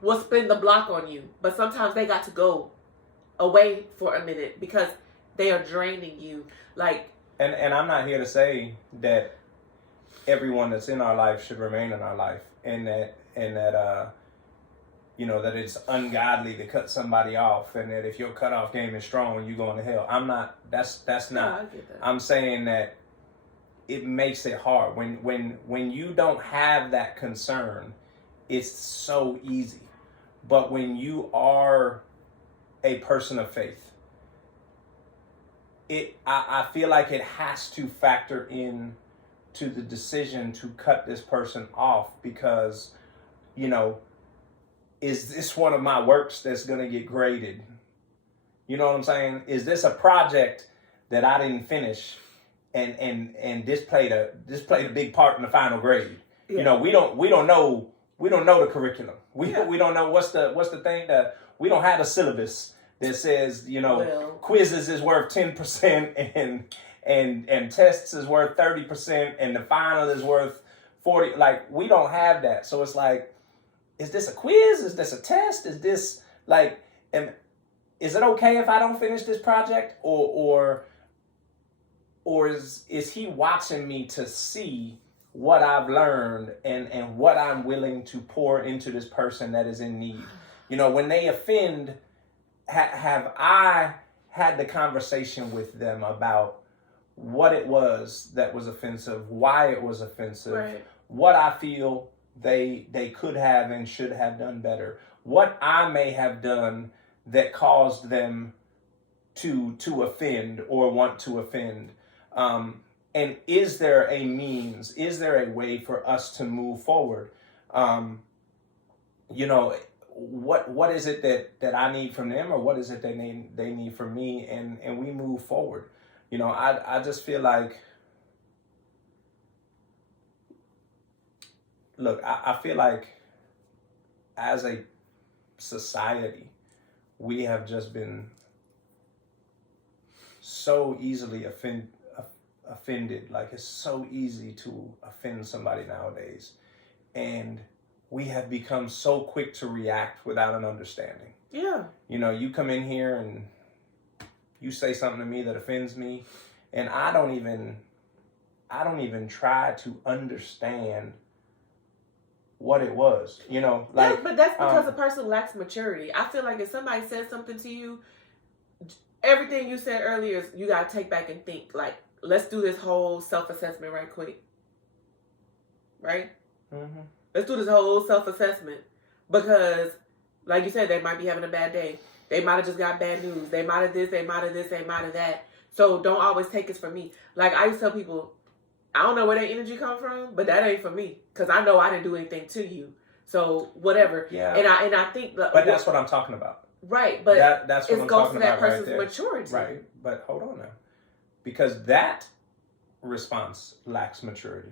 will spin the block on you. But sometimes they got to go away for a minute because they are draining you. Like, and I'm not here to say that everyone that's in our life should remain in our life, and that that it's ungodly to cut somebody off, and that if your cutoff game is strong, you going to hell. I'm not. That's not. No, I get that. I'm saying that it makes it hard when you don't have that concern. It's so easy, but when you are a person of faith, I feel like it has to factor in to the decision to cut this person off, because is this one of my works that's going to get graded? You know what I'm saying? Is this a project that I didn't finish and this played a big part in the final grade? Yeah. We don't know the curriculum. We don't know what's the thing that we don't have a syllabus that says, quizzes is worth 10% and tests is worth 30% and the final is worth 40. Like, we don't have that. So it's like, is this a quiz? Is this a test? Is this like, is it okay if I don't finish this project? Or is he watching me to see what I've learned and what I'm willing to pour into this person that is in need? When they offend, have I had the conversation with them about what it was that was offensive, why it was offensive, right, what I feel they could have and should have done better, what I may have done that caused them to offend or want to offend, and is there a means, is there a way for us to move forward? What is it that I need from them, or what is it they need from me, and we move forward. I just feel like, look, I feel like as a society, we have just been so easily offended. Like, it's so easy to offend somebody nowadays. And we have become so quick to react without an understanding. Yeah. You come in here and you say something to me that offends me, and I don't even try to understand what it was, like. But that's because a person lacks maturity. I feel like if somebody says something to you, everything you said earlier is you gotta take back and think. Like, let's do this whole self-assessment right quick. Right? Mm-hmm. Let's do this whole self-assessment, because, like you said, they might be having a bad day. They might have just got bad news. They might have this, they might have this, they might have that. So don't always take it from me. Like, I used to tell people, I don't know where that energy come from, but that ain't for me, because I know I didn't do anything to you. So whatever. Yeah. And I think that. But that's what I'm talking about. Right. But that's what I'm talking about. It goes to that person's maturity. Right. But hold on now, because that response lacks maturity.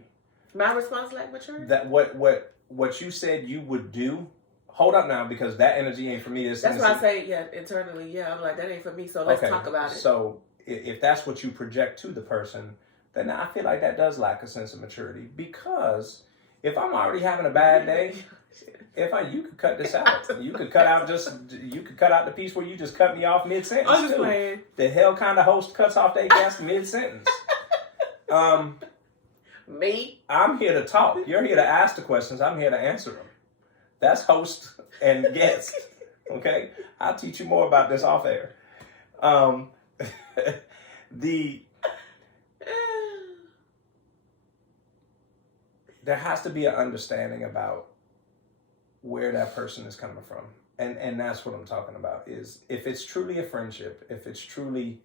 My response lacks maturity. That what you said you would do. Hold up now, because that energy ain't for me. That's why I say, internally, I'm like, that ain't for me, so let's talk about it. So if that's what you project to the person, then I feel like that does lack a sense of maturity, because if I'm already having a bad day, you could cut this out. You could cut out the piece where you just cut me off mid-sentence. I'm just playing. The hell kind of host cuts off their guest mid-sentence? Me? I'm here to talk. You're here to ask the questions. I'm here to answer them. That's host and guest. Okay? I'll teach you more about this off air. There has to be an understanding about where that person is coming from. And that's what I'm talking about, is if it's truly a friendship, if it's truly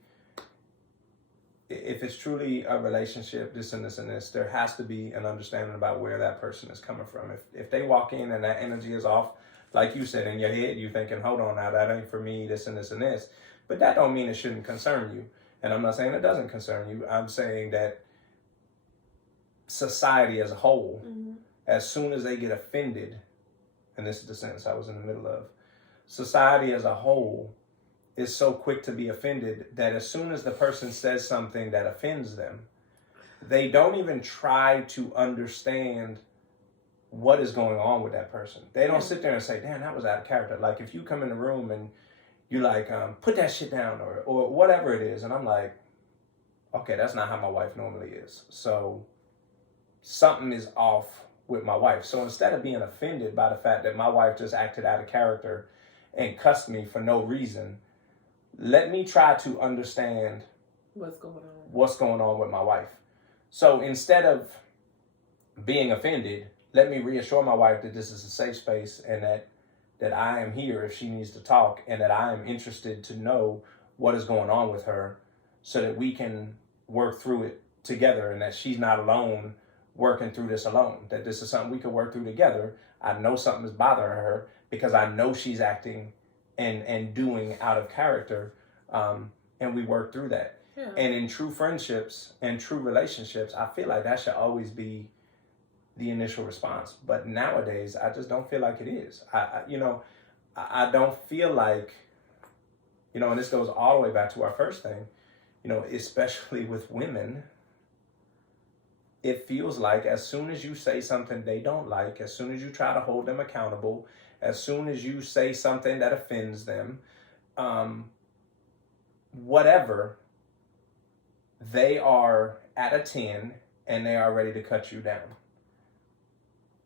a relationship, this and this and this, there has to be an understanding about where that person is coming from. If they walk in and that energy is off, like you said, in your head, you're thinking, hold on now, that ain't for me, this and this and this. But that don't mean it shouldn't concern you. And I'm not saying it doesn't concern you. I'm saying that society as a whole, as soon as they get offended, and this is the sentence I was in the middle of, society as a whole is so quick to be offended that as soon as the person says something that offends them, they don't even try to understand what is going on with that person. They don't sit there and say, damn, that was out of character. Like if you come in the room and you like, put that shit down or whatever it is. And I'm like, okay, that's not how my wife normally is. So something is off with my wife. So instead of being offended by the fact that my wife just acted out of character and cussed me for no reason, let me try to understand what's going on with my wife. So instead of being offended, let me reassure my wife that this is a safe space and that I am here if she needs to talk, and that I am interested to know what is going on with her so that we can work through it together, and that she's not alone working through this alone, that this is something we could work through together. I know something is bothering her because I know she's acting and doing out of character, and we work through that. Yeah. And in true friendships and true relationships, I feel like that should always be the initial response. But nowadays, I just don't feel like it is. I don't feel like, and this goes all the way back to our first thing, especially with women, it feels like as soon as you say something they don't like, as soon as you try to hold them accountable, as soon as you say something that offends them, whatever, they are at a 10 and they are ready to cut you down.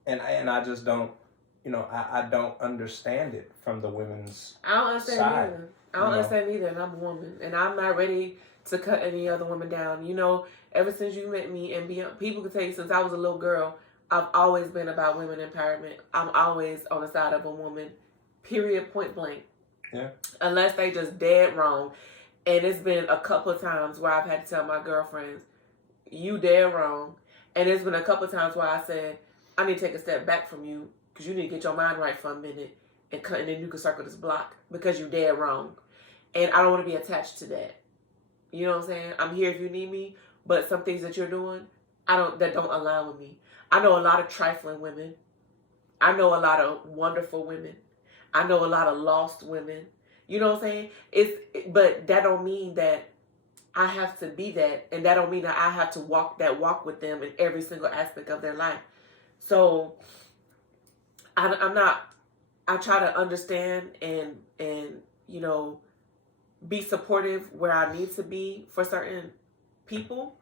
And I just don't, I don't understand it from the women's I don't understand side. either. I don't understand either, and I'm a woman, and I'm not ready to cut any other woman down. Ever since you met me, and people can tell you since I was a little girl, I've always been about women empowerment. I'm always on the side of a woman, period, point blank. Yeah. Unless they just dead wrong. And it's been a couple of times where I've had to tell my girlfriends, you dead wrong. And it's been a couple of times where I said, I need to take a step back from you because you need to get your mind right for a minute and then you can circle this block because you're dead wrong. And I don't want to be attached to that. You know what I'm saying? I'm here if you need me, but some things that you're doing, that don't align with me. I know a lot of trifling women. I know a lot of wonderful women. I know a lot of lost women. You know what I'm saying? But that don't mean that I have to be that, and that don't mean that I have to walk with them in every single aspect of their life. So I try to understand and be supportive where I need to be for certain people.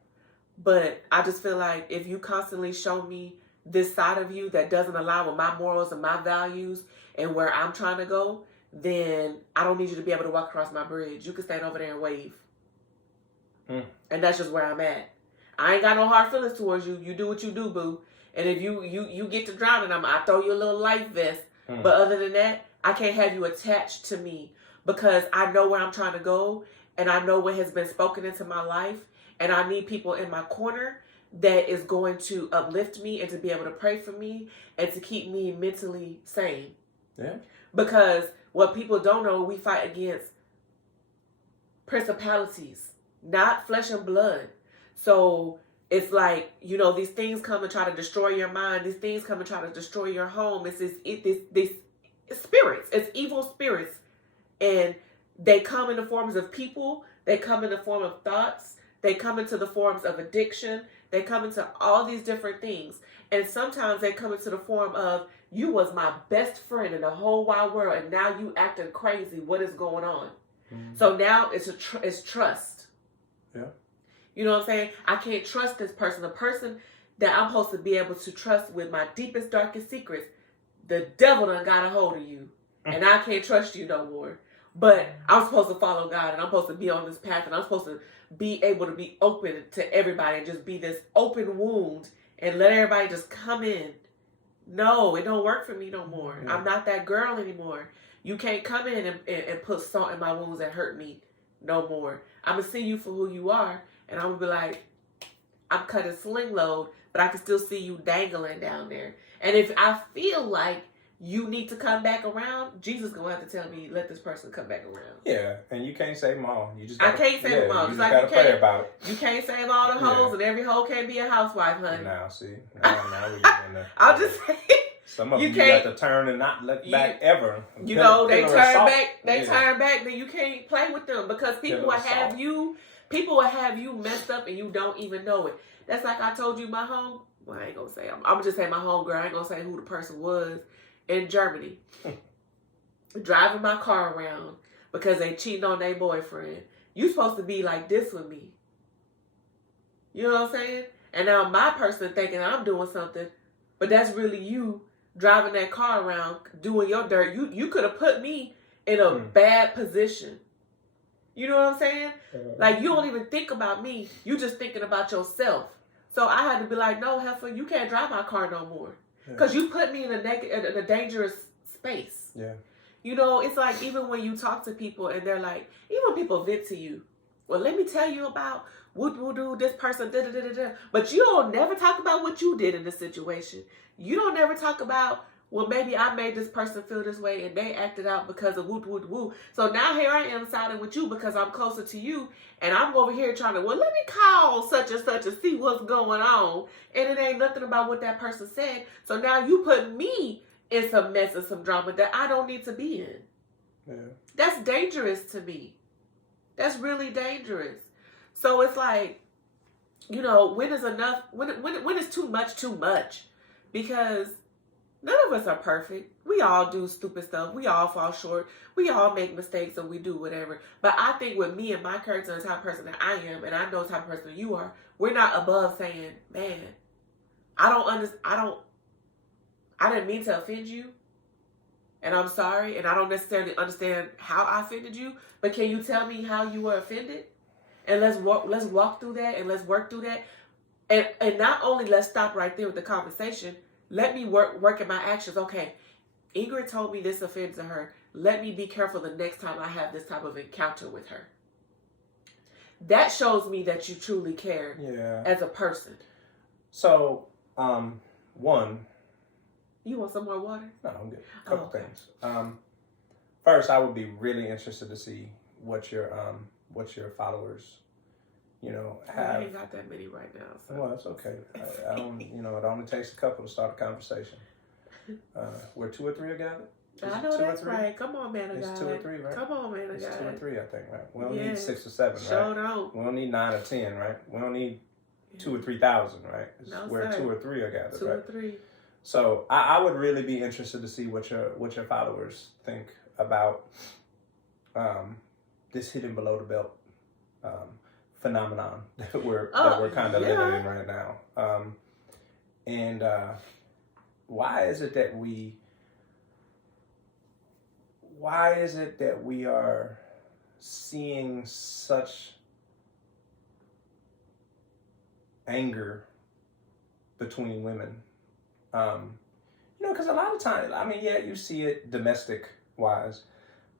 But I just feel like if you constantly show me this side of you that doesn't align with my morals and my values and where I'm trying to go, then I don't need you to be able to walk across my bridge. You can stand over there and wave. And that's just where I'm at. I ain't got no hard feelings towards you. You do what you do, boo. And if you get to drowning, I throw you a little life vest. But other than that, I can't have you attached to me because I know where I'm trying to go and I know what has been spoken into my life, and I need people in my corner that is going to uplift me and to be able to pray for me and to keep me mentally sane. Yeah. Because what people don't know, we fight against principalities, not flesh and blood. So it's like, these things come and try to destroy your mind. These things come and try to destroy your home. It's these spirits. It's evil spirits. And they come in the forms of people. They come in the form of thoughts. They come into the forms of addiction. They come into all these different things. And sometimes they come into the form of, you was my best friend in the whole wide world, and now you acting crazy. What is going on? Mm-hmm. So now it's trust. Yeah. You know what I'm saying? I can't trust this person. The person that I'm supposed to be able to trust with my deepest, darkest secrets, the devil done got a hold of you. And I can't trust you no more. But I'm supposed to follow God, and I'm supposed to be on this path, and I'm supposed to be able to be open to everybody and just be this open wound and let everybody just come in. No, it don't work for me no more. Yeah. I'm not that girl anymore. You can't come in and put salt in my wounds and hurt me no more. I'm going to see you for who you are, and I'm going to be like, I'm cutting sling load, but I can still see you dangling down there. And if I feel like you need to come back around, Jesus gonna have to tell me, let this person come back around. Yeah, and you can't save them all. You just I can't save them all. You just like gotta pray about it. You can't save all the hoes, and every hoe can't be a housewife, honey. Now, see, now we getting there. I'll just say, some of you got to turn and not look back ever. You know, they turn back. They turn back, then you can't play with them because people will have you. People will have you messed up, and you don't even know it. That's like I told you, my home. Well, I ain't gonna say. I'm gonna just say my homegirl. I ain't gonna say who the person was. In Germany, driving my car around because they cheating on their boyfriend. You supposed to be like this with me. You know what I'm saying? And now my person thinking I'm doing something, but that's really you driving that car around doing your dirt. You could have put me in a bad position. You know what I'm saying? Like, you don't even think about me. You just thinking about yourself. So I had to be like, no, heifer, you can't drive my car no more. Because you put me in a dangerous space. Yeah. You know, it's like even when you talk to people and they're like, even when people vent to you, well, let me tell you about what this person did. But you don't never talk about what you did in the situation. You don't never talk about, well, maybe I made this person feel this way and they acted out because of woo. So now here I am siding with you because I'm closer to you. And I'm over here trying to, well, let me call such and such and see what's going on. And it ain't nothing about what that person said. So now you put me in some mess and some drama that I don't need to be in. Yeah. That's dangerous to me. That's really dangerous. So it's like, you know, when is enough? When is too much? Because none of us are perfect. We all do stupid stuff. We all fall short. We all make mistakes and we do whatever. But I think with me and my character and the type of person that I am, and I know the type of person you are, we're not above saying, man, I didn't mean to offend you. And I'm sorry. And I don't necessarily understand how I offended you. But can you tell me how you were offended? And let's walk through that and let's work through that. And not only let's stop right there with the conversation. Let me work in my actions. Okay, Ingrid told me this offends her. Let me be careful the next time I have this type of encounter with her. That shows me that you truly care as a person. So, one. You want some more water? No, I'm good. A couple things. First, I would be really interested to see what your followers, you know, have. I ain't got that many right now. So. Well, it's okay. I don't, you know, it only takes a couple to start a conversation. Where 2 or 3 are gathered? I know that's right. Come on, man of God. It's 2 or 3, right? Come on, man of God. It's 2 or 3, I think, right? We don't need 6 or 7, right? Sure don't. We don't need 9 or 10, right? We don't need 2 or 3,000, right? It's no, where 2 or 3 are gathered, 2 right? or 3. So I would really be interested to see what your followers think about this hidden below the belt phenomenon that we're kind of living in right now. And why is it that we are seeing such anger between women? You know, because a lot of times, I mean, you see it domestic wise,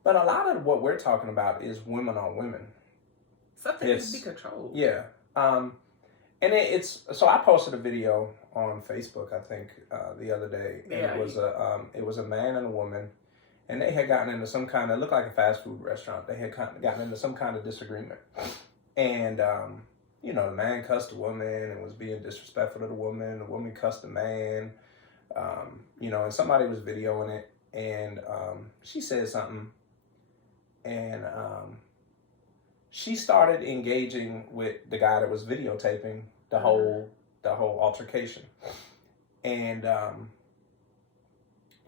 but a lot of what we're talking about is women on women. Something needs to be controlled. Yeah. And it's so I posted a video on Facebook, I think, the other day, and it was a man and a woman, and they had gotten into some kind of, looked like a fast food restaurant. They had gotten into some kind of disagreement, and you know, the man cussed the woman and was being disrespectful to the woman. The woman cussed the man. You know, and somebody was videoing it, and she said something, and she started engaging with the guy that was videotaping the whole altercation. And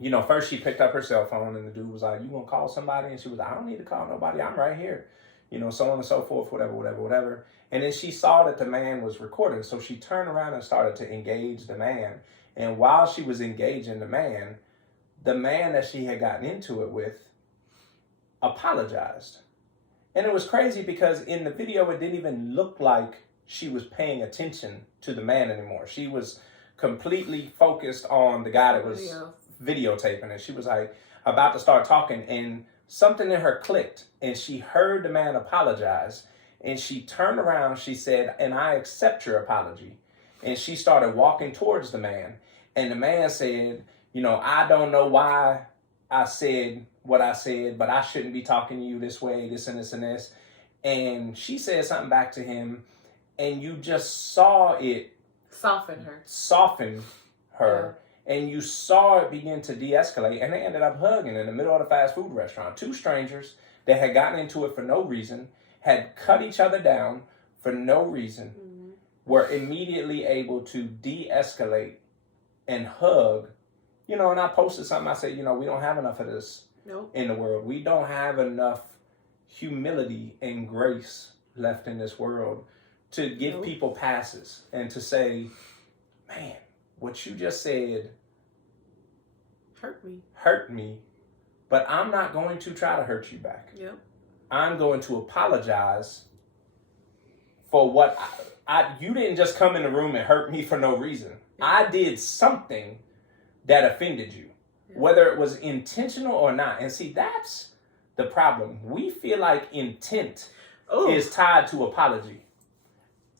you know, first she picked up her cell phone, and the dude was like, "You gonna call somebody?" And she was like, "I don't need to call nobody. I'm right here." You know, so on and so forth, whatever. And then she saw that the man was recording, so she turned around and started to engage the man. And while she was engaging the man that she had gotten into it with apologized. And it was crazy because in the video, it didn't even look like she was paying attention to the man anymore. She was completely focused on the guy that was videotaping it. She was like about to start talking, and something in her clicked, and she heard the man apologize, and she turned around, she said, "And I accept your apology." And she started walking towards the man, and the man said, "I don't know why I said what I said, but I shouldn't be talking to you this way, this and this and this." And she said something back to him, and you just saw it soften her. Yeah. And you saw it begin to de-escalate, and they ended up hugging in the middle of the fast food restaurant. Two strangers that had gotten into it for no reason, had cut each other down for no reason, were immediately able to de-escalate and hug. And I posted something, I said, we don't have enough of this in the world. We don't have enough humility and grace left in this world to give people passes and to say, man, what you just said hurt me, but I'm not going to try to hurt you back. Yep. I'm going to apologize for what you didn't just come in the room and hurt me for no reason. Yeah. I did something that offended you, whether it was intentional or not. And see, that's the problem. We feel like intent is tied to apology.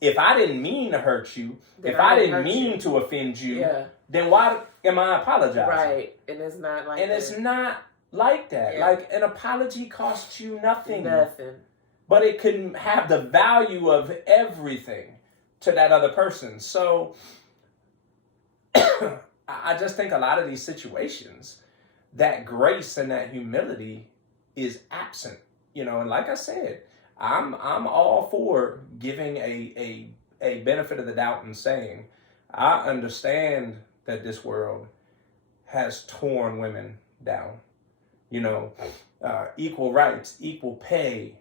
If I didn't mean to hurt you, if I didn't mean to offend you, then why am I apologizing? Right. And it's not like that. And it's not like that. Yeah. Like, an apology costs you nothing. Nothing. But it can have the value of everything to that other person. So I just think a lot of these situations, that grace and that humility is absent. And like I said, I'm all for giving a benefit of the doubt and saying, I understand that this world has torn women down. Equal rights, equal pay,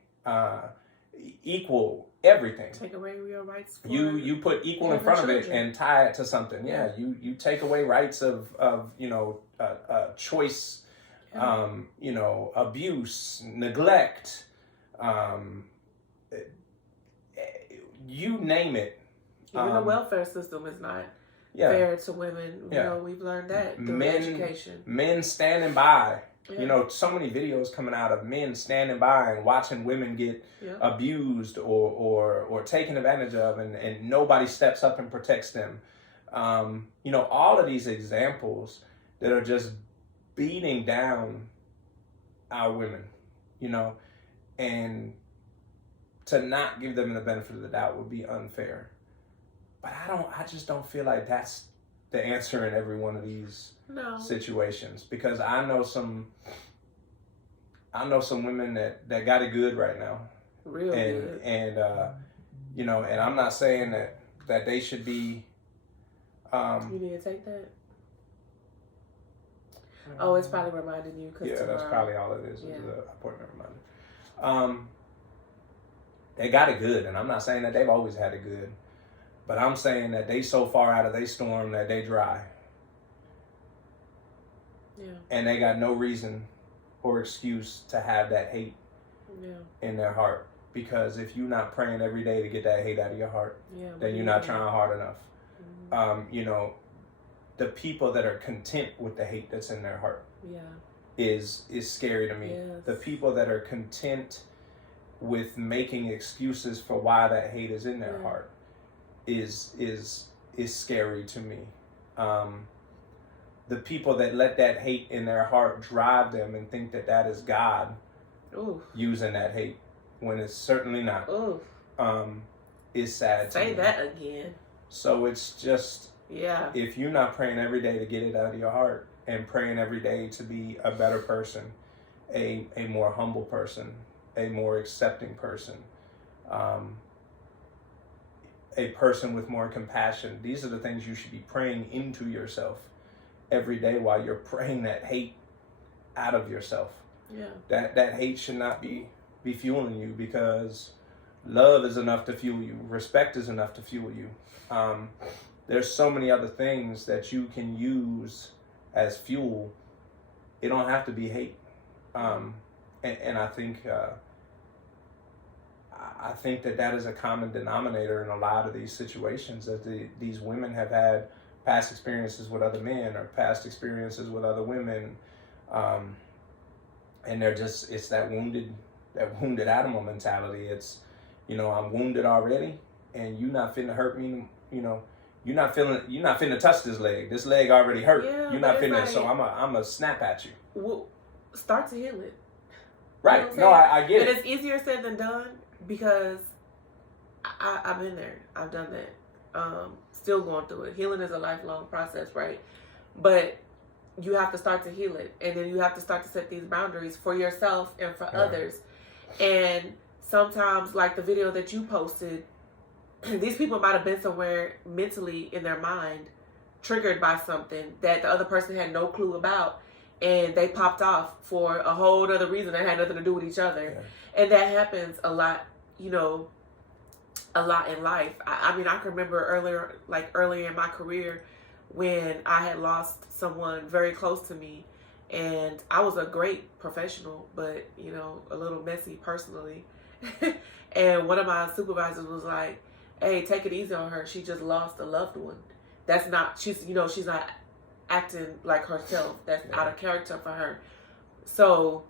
equal everything. Take away your rights. You put equal in front of it and tie it to something. Yeah, you take away rights of choice, abuse, neglect, you name it. Even the welfare system is not fair to women. We've learned that through education. Men standing by. Yeah. So many videos coming out of men standing by and watching women get abused or taken advantage of, and nobody steps up and protects them. All of these examples that are just beating down our women, and to not give them the benefit of the doubt would be unfair. But I just don't feel like that's the answer in every one of these situations, because I know some women that got it good right now, real good, and and I'm not saying that they should be. You need to take that. Oh, it's probably reminding you. That's probably all it is. Is an appointment reminder. They got it good, and I'm not saying that they've always had it good. But I'm saying that they so far out of their storm that they dry. Yeah. And they got no reason or excuse to have that hate in their heart. Because if you're not praying every day to get that hate out of your heart, then you're not trying hard enough. Mm-hmm. The people that are content with the hate that's in their heart is scary to me. Yes. The people that are content with making excuses for why that hate is in their heart is scary to me. The people that let that hate in their heart drive them and think that is God using that hate when it's certainly not. Is sad to me. Say that again. So it's just, if you're not praying every day to get it out of your heart and praying every day to be a better person, a more humble person, a more accepting person, a person with more compassion. These are the things you should be praying into yourself every day while you're praying that hate out of yourself. Yeah. That hate should not be fueling you, because love is enough to fuel you. Respect is enough to fuel you. There's so many other things that you can use as fuel. It don't have to be hate. and I think that is a common denominator in a lot of these situations, that these women have had past experiences with other men or past experiences with other women, and it's that wounded animal mentality. It's, I'm wounded already, and you not finna hurt me. You're not finna touch this leg. This leg already hurt. Yeah, you're not finna. like, so I'm a snap at you. Well, start to heal it. Right. You know I get it. it. It's easier said than done because I've been there. I've done that. Still going through it. Healing is a lifelong process, right? But you have to start to heal it, and then you have to start to set these boundaries for yourself and for others. And sometimes, like the video that you posted, these people might have been somewhere mentally in their mind triggered by something that the other person had no clue about, and they popped off for a whole other reason that had nothing to do with each other. And that happens a lot, a lot in life. I mean, I can remember earlier in my career when I had lost someone very close to me, and I was a great professional, but, a little messy personally. And one of my supervisors was like, hey, take it easy on her. She just lost a loved one. She's not acting like herself. That's out of character for her. So,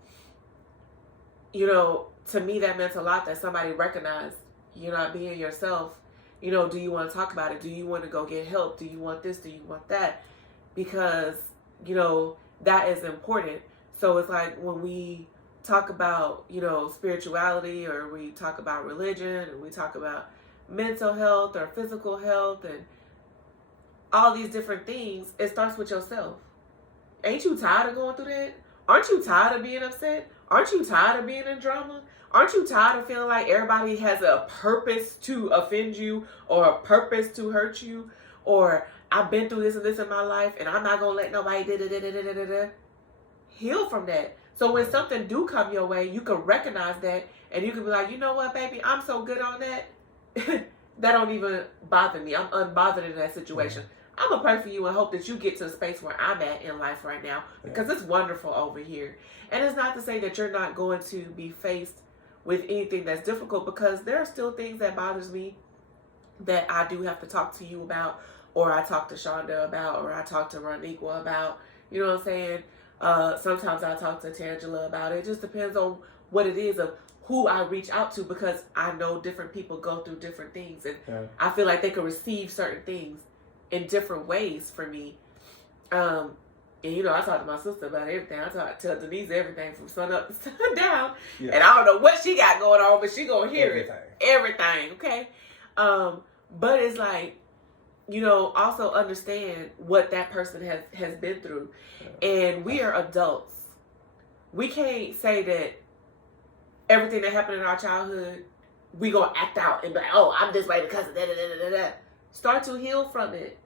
to me, that meant a lot that somebody recognized you're not being yourself. Do you want to talk about it? Do you want to go get help? Do you want this? Do you want that? Because, that is important. So it's like when we talk about, spirituality, or we talk about religion, or we talk about mental health or physical health and all these different things, it starts with yourself. Ain't you tired of going through that? Aren't you tired of being upset? Aren't you tired of being in drama? Aren't you tired of feeling like everybody has a purpose to offend you or a purpose to hurt you? Or I've been through this and this in my life and I'm not going to let nobody heal from that. So when something do come your way, you can recognize that and you can be like, you know what, baby, I'm so good on that. That don't even bother me. I'm unbothered in that situation. I'm going to pray for you and hope that you get to the space where I'm at in life right now, because it's wonderful over here. And it's not to say that you're not going to be faced with anything that's difficult, because there are still things that bothers me that I do have to talk to you about, or I talk to Shonda about, or I talk to Roniqua about. You know what I'm saying? Sometimes I talk to Tangela about it. It just depends on what it is of who I reach out to, because I know different people go through different things, and I feel like they can receive certain things in different ways for me. And I talk to my sister about everything. I tell Denise everything from sun up to sun down. And I don't know what she got going on, but she gonna hear everything, okay? But it's like, also understand what that person has been through. And we are adults. We can't say that everything that happened in our childhood, we gonna act out and be like, oh, I'm this way because of da-da-da-da-da-da. Start to heal from it.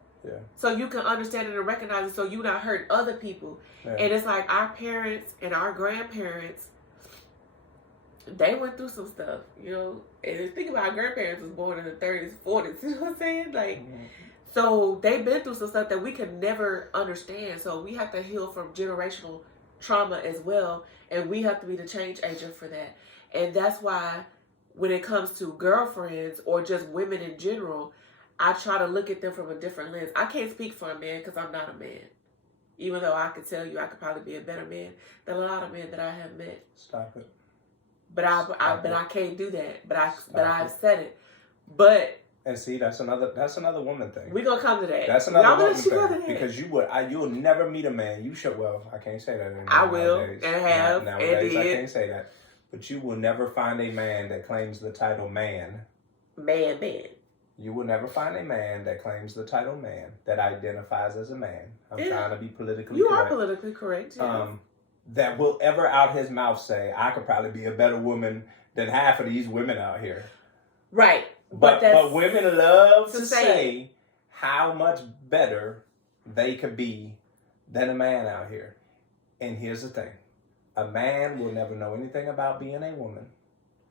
So you can understand it and recognize it, so you not hurt other people. And it's like our parents and our grandparents, they went through some stuff, And think about, our grandparents was born in the 30s, 40s, you know what I'm saying? Like, so they've been through some stuff that we could never understand. So we have to heal from generational trauma as well, and we have to be the change agent for that. And that's why when it comes to girlfriends or just women in general, I try to look at them from a different lens. I can't speak for a man because I'm not a man. Even though I could tell you I could probably be a better man than a lot of men that I have met. Stop it. But I can't do that. But I've said it. But and see, that's another woman thing. We're gonna come to that. That's another woman thing. Because you'll never meet a man. I can't say that anymore. I will nowadays. and have nowadays and did. I can't say that. But you will never find a man that claims the title man. Man. You will never find a man that claims the title man, that identifies as a man. I'm trying to be politically correct. You are politically correct, yes. That will ever out his mouth say, I could probably be a better woman than half of these women out here. Right. But women love to say how much better they could be than a man out here. And here's the thing. A man will never know anything about being a woman.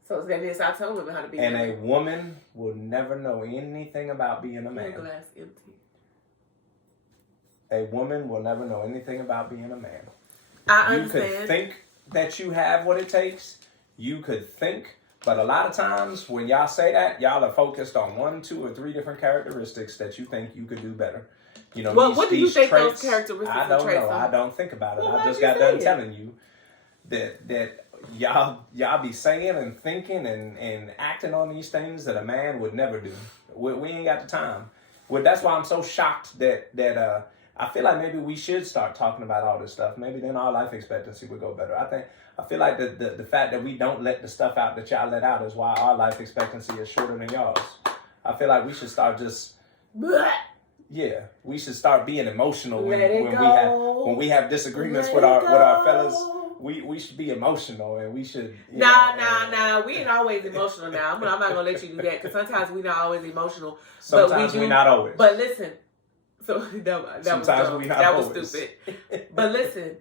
So it's going to stop telling women how to be. And a woman will never know anything about being a man. Your glass empty. A woman will never know anything about being a man. I understand. You could think that you have what it takes, you could think. But a lot of times when y'all say that, y'all are focused on 1, 2, or 3 different characteristics that you think you could do better. You know, well, what do you think traits, those characteristics I don't traits know. are? I don't think about it. Well, I just got done telling you that y'all be saying and thinking and acting on these things that a man would never do. We ain't got the time. Well, that's why I'm so shocked that I feel like maybe we should start talking about all this stuff. Maybe then our life expectancy would go better. I feel like the fact that we don't let the stuff out that y'all let out is why our life expectancy is shorter than y'all's. I feel like we should start just we should start being emotional when we have disagreements with our fellas. We should be emotional, and we should. Nah. We ain't always emotional. Now I'm not gonna let you do that, because sometimes we're not always emotional. Sometimes we're not always. But listen, so that was stupid. But listen,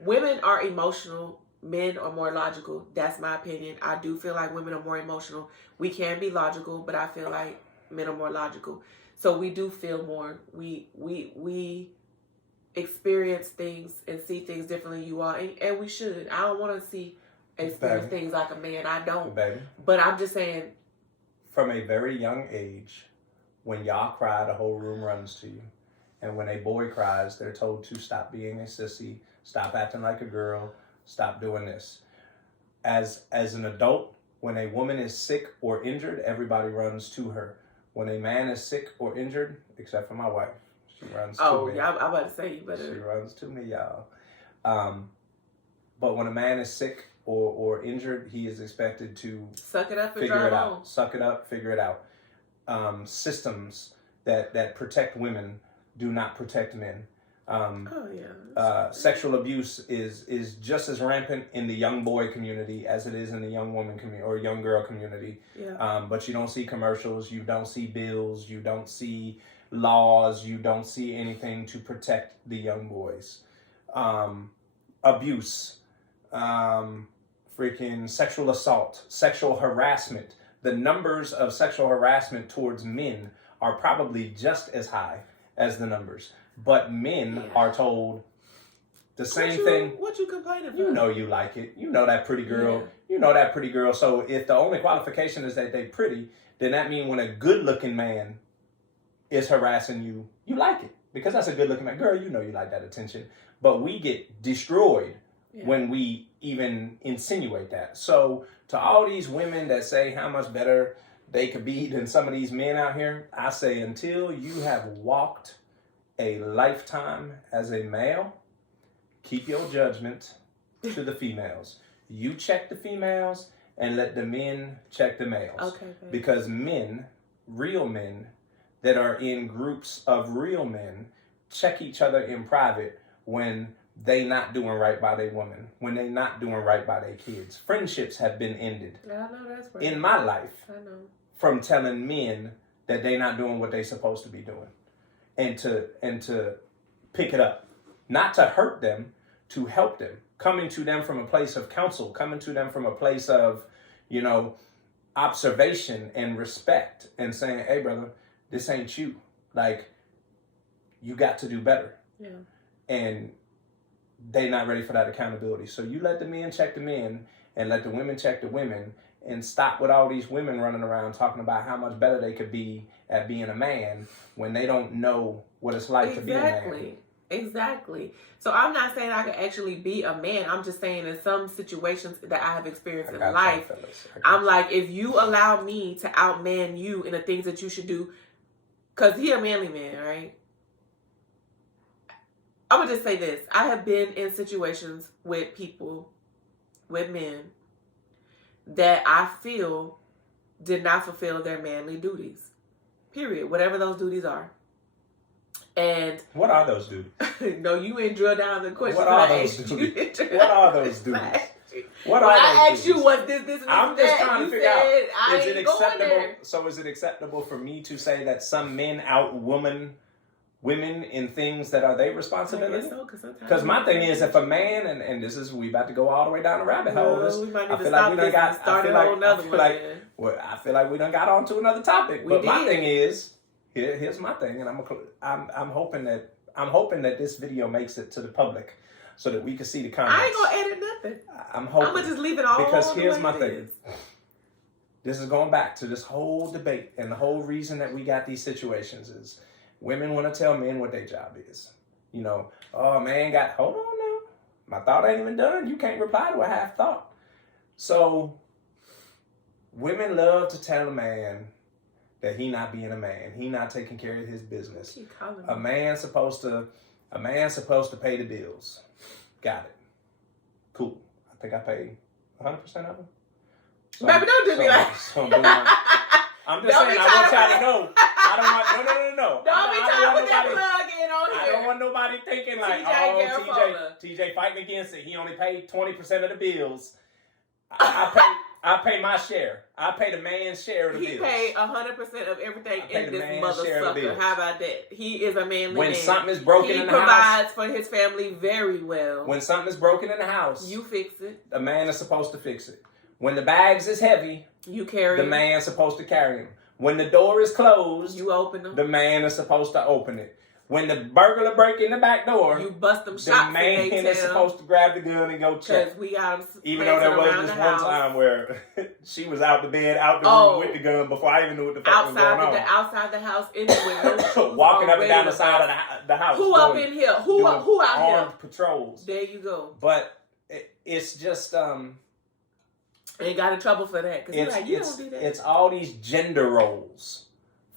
women are emotional. Men are more logical. That's my opinion. I do feel like women are more emotional. We can be logical, but I feel like men are more logical. So we do feel more. We experience things and see things differently than you are, and we should. I don't want to experience things like a man. I don't. Baby. But I'm just saying. From a very young age, when y'all cry, the whole room runs to you. And when a boy cries, they're told to stop being a sissy, stop acting like a girl, stop doing this. As an adult, when a woman is sick or injured, everybody runs to her. When a man is sick or injured, except for my wife, she runs to me. Oh, yeah, I'm about to say you better. She runs to me, y'all. But when a man is sick or injured, he is expected to suck it up and figure drive it out. on. Suck it up, figure it out. Systems that protect women do not protect men. Sexual abuse is just as rampant in the young boy community as it is in the young woman community or young girl community. Yeah. But you don't see commercials, you don't see bills, you don't see laws, you don't see anything to protect the young boys. Abuse, freaking sexual assault, sexual harassment. The numbers of sexual harassment towards men are probably just as high as the numbers. But men are told the same thing. What you complaining about? You know you like it. You know that pretty girl. Yeah. You know that pretty girl. So if the only qualification is that they pretty, then that means when a good-looking man is harassing you, you like it. Because that's a good-looking man. Girl, you know you like that attention. But we get destroyed when we even insinuate that. So to all these women that say how much better they could be than some of these men out here, I say until you have walked a lifetime as a male, keep your judgment to the females. You check the females and let the men check the males. Okay. Because men, real men, that are in groups of real men, check each other in private when they not doing right by their woman, when they not doing right by their kids. Friendships have been ended. I know that's right. In my life. I know. From telling men that they not doing what they supposed to be doing. And to pick it up, not to hurt them, to help them, coming to them from a place of counsel, coming to them from a place of, observation and respect, and saying, hey, brother, this ain't you. Like, you got to do better. Yeah. And they not ready for that accountability. So you let the men check the men and let the women check the women, and stop with all these women running around talking about how much better they could be at being a man when they don't know what it's like to be a man. Exactly. So I'm not saying I can actually be a man. I'm just saying in some situations that I have experienced in life, I'm like, if you allow me to outman you in the things that you should do, because he a manly man, right? I would just say this. I have been in situations with people, with men, that I feel did not fulfill their manly duties. Period. Whatever those duties are. And what are those duties? No, you ain't drill down the question. What are those duties? What are those duties? What are I asked you what this I'm just trying to figure out. Is it acceptable? There. So is it acceptable for me to say that some men outwoman women in things that are their responsibility? Because my thing is, if a man, and this is, we about to go all the way down the rabbit hole. I feel like we done got, I feel like we done got on to another topic. My thing is, here's my thing, and I'm hoping that this video makes it to the public. so that we can see the comments. I ain't gonna edit nothing. I'm hoping. I'm gonna just leave it all because the here's way my it thing. is. This is going back to this whole debate, and the whole reason that we got these situations is women want to tell men what their job is. You know, oh man, hold on now. My thought ain't even done. You can't reply to a half thought. So women love to tell a man that he not being a man. He not taking care of his business. A man's supposed to pay the bills. Got it. Cool. I think I paid 100% of them. So Baby, don't do me like I'm just saying, I want y'all to know. I don't want, no. Don't be trying to put that plug in on here. I don't want nobody thinking like, TJ fighting against it. He only paid 20% of the bills. I pay my share. I pay the man's share of the bills. He paid 100% of everything in this mother sucker. How about that? He is a manly man. When something is broken in the house, he provides for his family very well. When something is broken in the house, you fix it. The man is supposed to fix it. When the bags is heavy, you carry the man's supposed to carry them. When the door is closed, you open them. The man is supposed to open it. When the burglar break in the back door, you bust them shots. The man is supposed to grab the gun and go check. Because we got them. Even though there was this one time where she was out the bed, out the room with the gun before I even knew what the fuck was going on. Outside the house, in the window, walking up and down the side of the house. Who up in here? Who out here? Armed patrols. There you go. But it's just ain't got in trouble for that because like, you don't do that. It's all these gender roles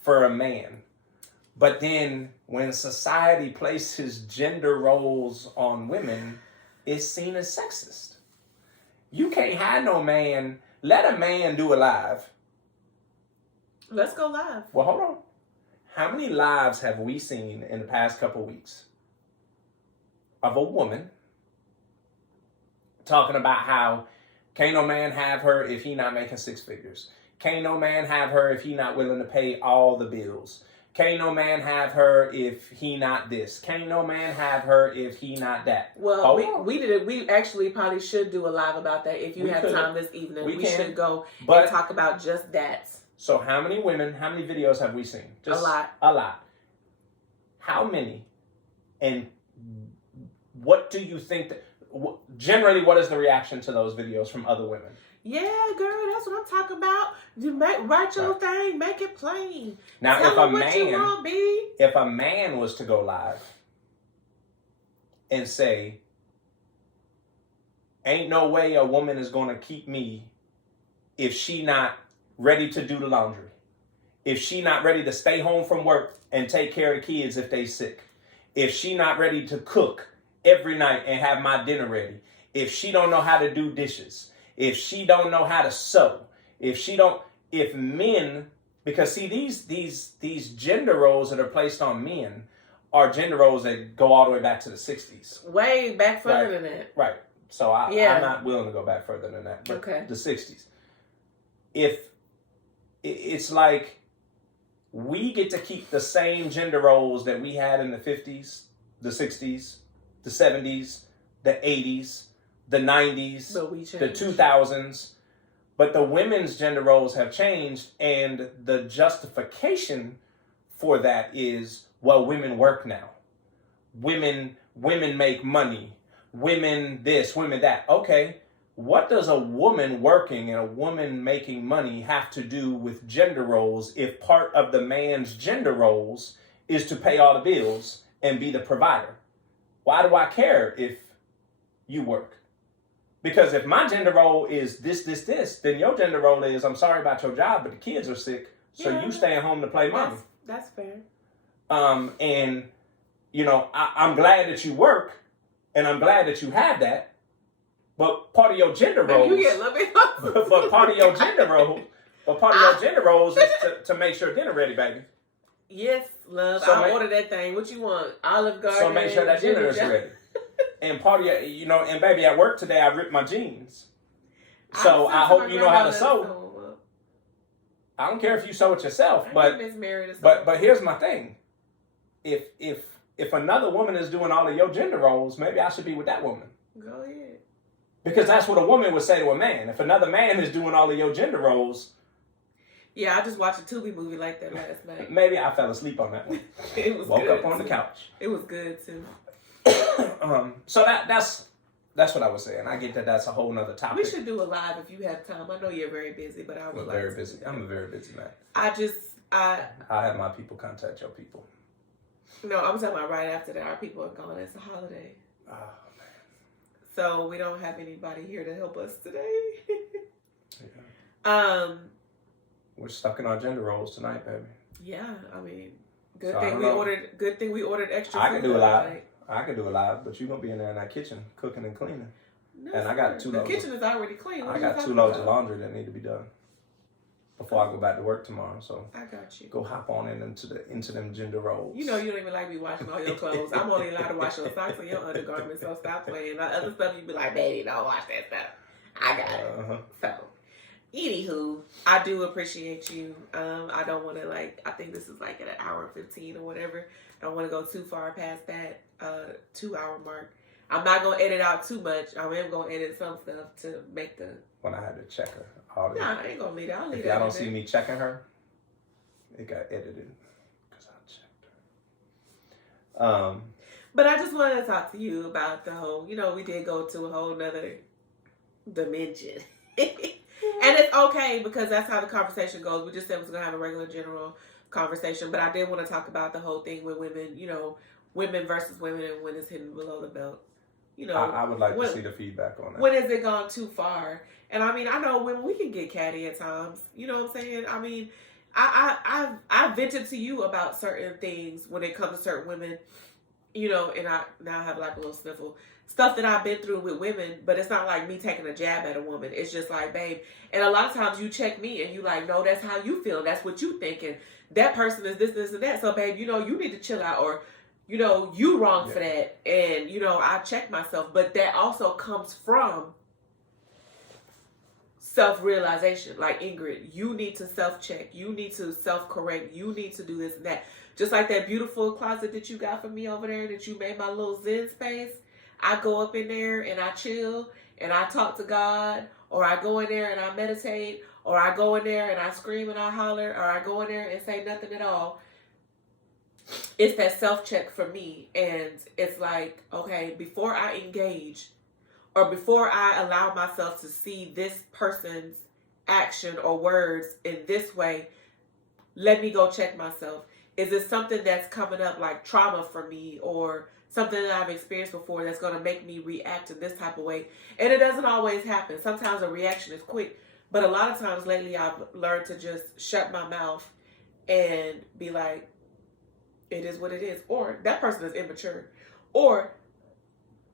for a man. But then when society places gender roles on women, it's seen as sexist. You can't have no man. Let a man do a live. Let's go live. Well, hold on. How many lives have we seen in the past couple weeks of a woman talking about how can't no man have her if he not making six figures? Can't no man have her if he not willing to pay all the bills? Can't no man have her if he not this? Can't no man have her if he not that? Well, we did it. We actually probably should do a live about that if you have time this evening. We should go and talk about just that. So how many women, how many videos have we seen? Just a lot. How many? And what do you think generally, what is the reaction to those videos from other women? Yeah, girl, that's what I'm talking about. You write your thing, make it plain. Now, Tell if a man was to go live and say, ain't no way a woman is going to keep me if she not ready to do the laundry, if she not ready to stay home from work and take care of the kids if they sick, if she not ready to cook every night and have my dinner ready, if she don't know how to do dishes, if she don't know how to sew, if men, because see these gender roles that are placed on men are gender roles that go all the way back to the 60s. Way back further than that. Right. So I'm not willing to go back further than that. But the 60s. If it's like we get to keep the same gender roles that we had in the 50s, the 60s, the 70s, the 80s, the 90s, the 2000s, but the women's gender roles have changed, and the justification for that is, well, women work now. Women make money. Women this, women that. Okay, what does a woman working and a woman making money have to do with gender roles if part of the man's gender roles is to pay all the bills and be the provider? Why do I care if you work? Because if my gender role is this, then your gender role is, I'm sorry about your job, but the kids are sick, so you staying home to play mommy. That's fair. And, you know, I'm glad that you work, and I'm glad that you have that, but part of your gender roles, but part of your gender roles is to make sure dinner ready, baby. Yes, love. So I ordered that thing. What you want? Olive Garden. So make sure that dinner is ready. And part of your, you know, and baby, at work today, I ripped my jeans. So I hope you know how to sew. I don't care if you sew it yourself, but here's my thing. If another woman is doing all of your gender roles, maybe I should be with that woman. Go ahead. Because that's what a woman would say to a man. If another man is doing all of your gender roles. Yeah, I just watched a Tubi movie like that last night. Maybe I fell asleep on that one. It was Woke good up on too. the couch. It was good too. So that's what I was saying. I get that that's a whole nother topic. We should do a live if you have time. I know you're very busy, but I would like very busy. I'm a very busy man. I have my people contact your people. No, I'm talking about right after that. Our people are gone. It's a holiday. Oh, man. So we don't have anybody here to help us today. Yeah. We're stuck in our gender roles tonight, baby. Yeah, I mean, good thing we ordered extra food. I can do a live. I can do a live, but you're gonna be in there in that kitchen cooking and cleaning. No, and I got 2 loads. The kitchen is already clean. I got 2 loads of laundry that need to be done before I go back to work tomorrow. So I got you. Go hop on into them gender roles. You know you don't even like me washing all your clothes. I'm only allowed to wash your socks and your undergarments, so stop playing. The other stuff you be like, baby, don't wash that stuff. I got it. So, anywho, I do appreciate you. I don't want to I think this is like at 1:15 or whatever. I don't want to go too far past that 2-hour mark. I'm not going to edit out too much. I am going to edit some stuff to make the... When I had to check her. I ain't going to leave that. I'll leave if that. If y'all don't see me checking her, it got edited because I checked her. But I just wanted to talk to you about the whole, we did go to a whole nother dimension. And it's okay because that's how the conversation goes. We just said we was going to have a regular general conversation. But I did want to talk about the whole thing with women, women versus women and when it's hidden below the belt. I would like to see the feedback on that. When has it gone too far? And I mean, I know women, we can get catty at times. You know what I'm saying? I mean, I've vented to you about certain things when it comes to certain women, and I now have like a little sniffle. Stuff that I've been through with women, but it's not like me taking a jab at a woman. It's just like, babe. And a lot of times you check me and you like, no, that's how you feel. That's what you think. And that person is this, this, and that. So, babe, you need to chill out or, you wrong for that. And, I check myself. But that also comes from self-realization. Like, Ingrid, you need to self-check. You need to self-correct. You need to do this and that. Just like that beautiful closet that you got for me over there that you made my little zen space. I go up in there and I chill and I talk to God, or I go in there and I meditate, or I go in there and I scream and I holler, or I go in there and say nothing at all. It's that self-check for me. And it's like, okay, before I engage or before I allow myself to see this person's action or words in this way, let me go check myself. Is it something that's coming up like trauma for me or something that I've experienced before that's going to make me react in this type of way? And it doesn't always happen. Sometimes a reaction is quick. But a lot of times lately I've learned to just shut my mouth and be like, it is what it is. Or that person is immature. Or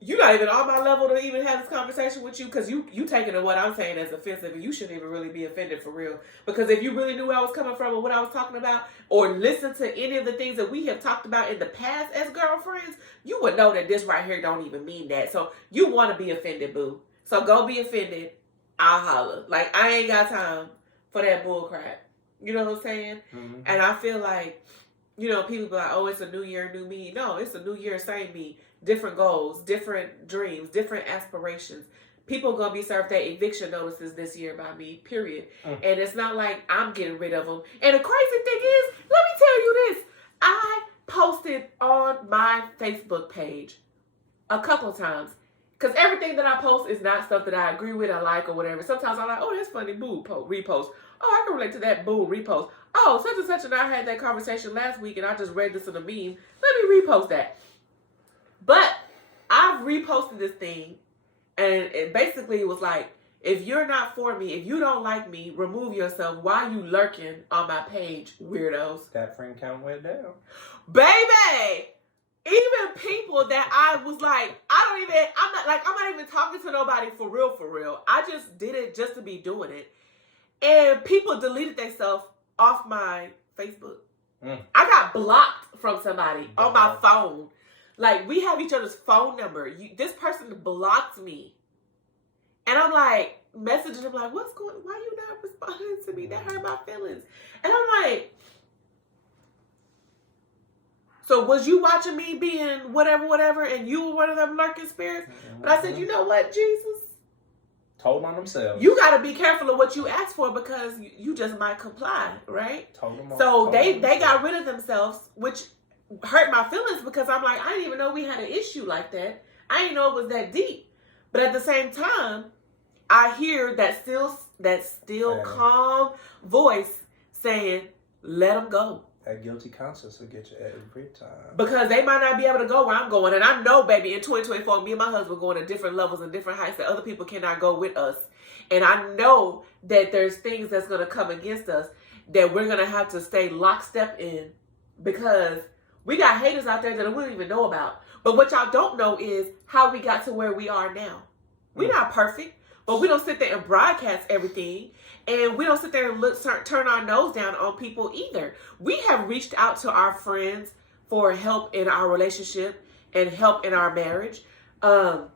you're not even on my level to even have this conversation with you because you taking what I'm saying as offensive and you shouldn't even really be offended for real. Because if you really knew where I was coming from and what I was talking about or listen to any of the things that we have talked about in the past as girlfriends, you would know that this right here don't even mean that. So you want to be offended, boo. So go be offended. I'll holler. Like, I ain't got time for that bull crap. You know what I'm saying? Mm-hmm. And I feel like, people be like, oh, it's a new year, new me. No, it's a new year, same me. Different goals, different dreams, different aspirations. People going to be served their eviction notices this year by me, period. And it's not like I'm getting rid of them. And the crazy thing is, let me tell you this. I posted on my Facebook page a couple of times. Because everything that I post is not stuff that I agree with, I like, or whatever. Sometimes I'm like, oh, that's funny, boo, repost. Oh, I can relate to that, boo, repost. Oh, such and such and I had that conversation last week and I just read this in a meme. Let me repost that. But I've reposted this thing and it basically was like, if you're not for me, if you don't like me, remove yourself. Why are you lurking on my page, weirdos? That friend count went down. Baby! Even people that I was like, I'm not even talking to nobody for real. I just did it just to be doing it. And people deleted themselves off my Facebook. I got blocked from somebody on my phone. Like, we have each other's phone number. This person blocked me. And I'm like, messaging them like, why you not responding to me? That hurt my feelings. And I'm like, so was you watching me being whatever, and you were one of them lurking spirits? But I said, you know what, Jesus? Told on themselves. You got to be careful of what you ask for because you just might comply, right? Told them so they got rid of themselves, which hurt my feelings because I'm like, I didn't even know we had an issue like that. I didn't know it was that deep. But at the same time, I hear that still calm voice saying, let them go. That guilty conscience will get you every time. Because they might not be able to go where I'm going. And I know, baby, in 2024, me and my husband going to different levels and different heights that other people cannot go with us. And I know that there's things that's going to come against us that we're going to have to stay lockstep in, because we got haters out there that we don't even know about. But what y'all don't know is how we got to where we are now. We're not perfect, but we don't sit there and broadcast everything. And we don't sit there and turn our nose down on people either. We have reached out to our friends for help in our relationship and help in our marriage. And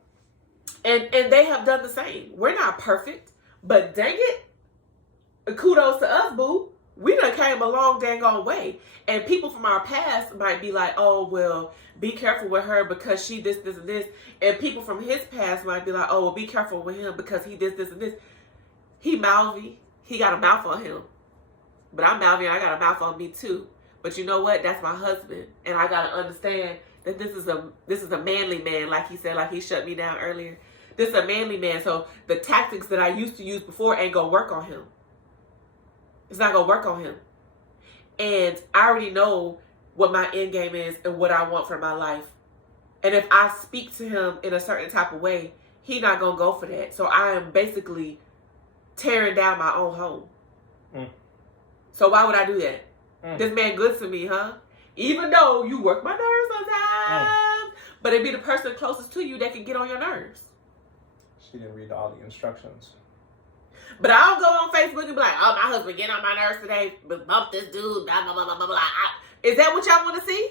they have done the same. We're not perfect, but dang it, kudos to us, boo. We done came a long dang on way. And people from our past might be like, oh, well, be careful with her because she this, and this. And people from his past might be like, oh, well, be careful with him because he this, and this. He mouthy. He got a mouth on him. But I'm mouthy and I got a mouth on me too. But you know what? That's my husband. And I got to understand that this is a manly man, like he said, like he shut me down earlier. This is a manly man. So the tactics that I used to use before ain't going to work on him. It's not going to work on him. And I already know what my end game is and what I want for my life. And if I speak to him in a certain type of way, he's not going to go for that. So I am basically tearing down my own home. So why would I do that? This man good to me, huh? Even though you work my nerves sometimes. But it be the person closest to you that can get on your nerves. She didn't read all the instructions. But I don't go on Facebook and be like, oh, my husband getting on my nerves today, bump this dude, blah, blah, blah, blah, blah, blah. Is that what y'all want to see?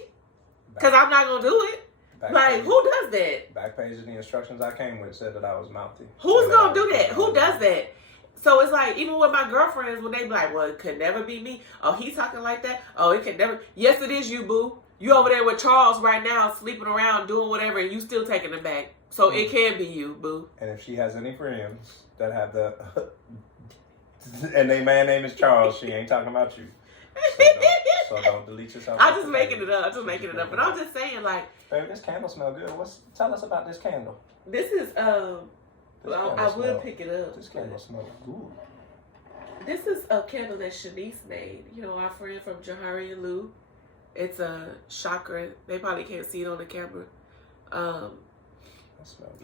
Because I'm not going to do it. Like, who does that? Back page of the instructions I came with said that I was mouthy. Who's going to do that? Who does that? So it's like, even with my girlfriends, when they be like, well, it could never be me. Oh, he's talking like that. Oh, it could never. Yes, it is you, boo. You over there with Charles right now, sleeping around, doing whatever, and you still taking them back. So it can be you, boo. And if she has any friends that have the, and their man name is Charles, she ain't talking about you. So don't delete yourself. I'm just making it up. I'm just making it up. But I'm just saying, like, baby, this candle smell good. Tell us about this candle. This is well, I will pick it up. This candle smells good. This is a candle that Shanice made. You know, our friend from Jahari and Lou. It's a chakra. They probably can't see it on the camera.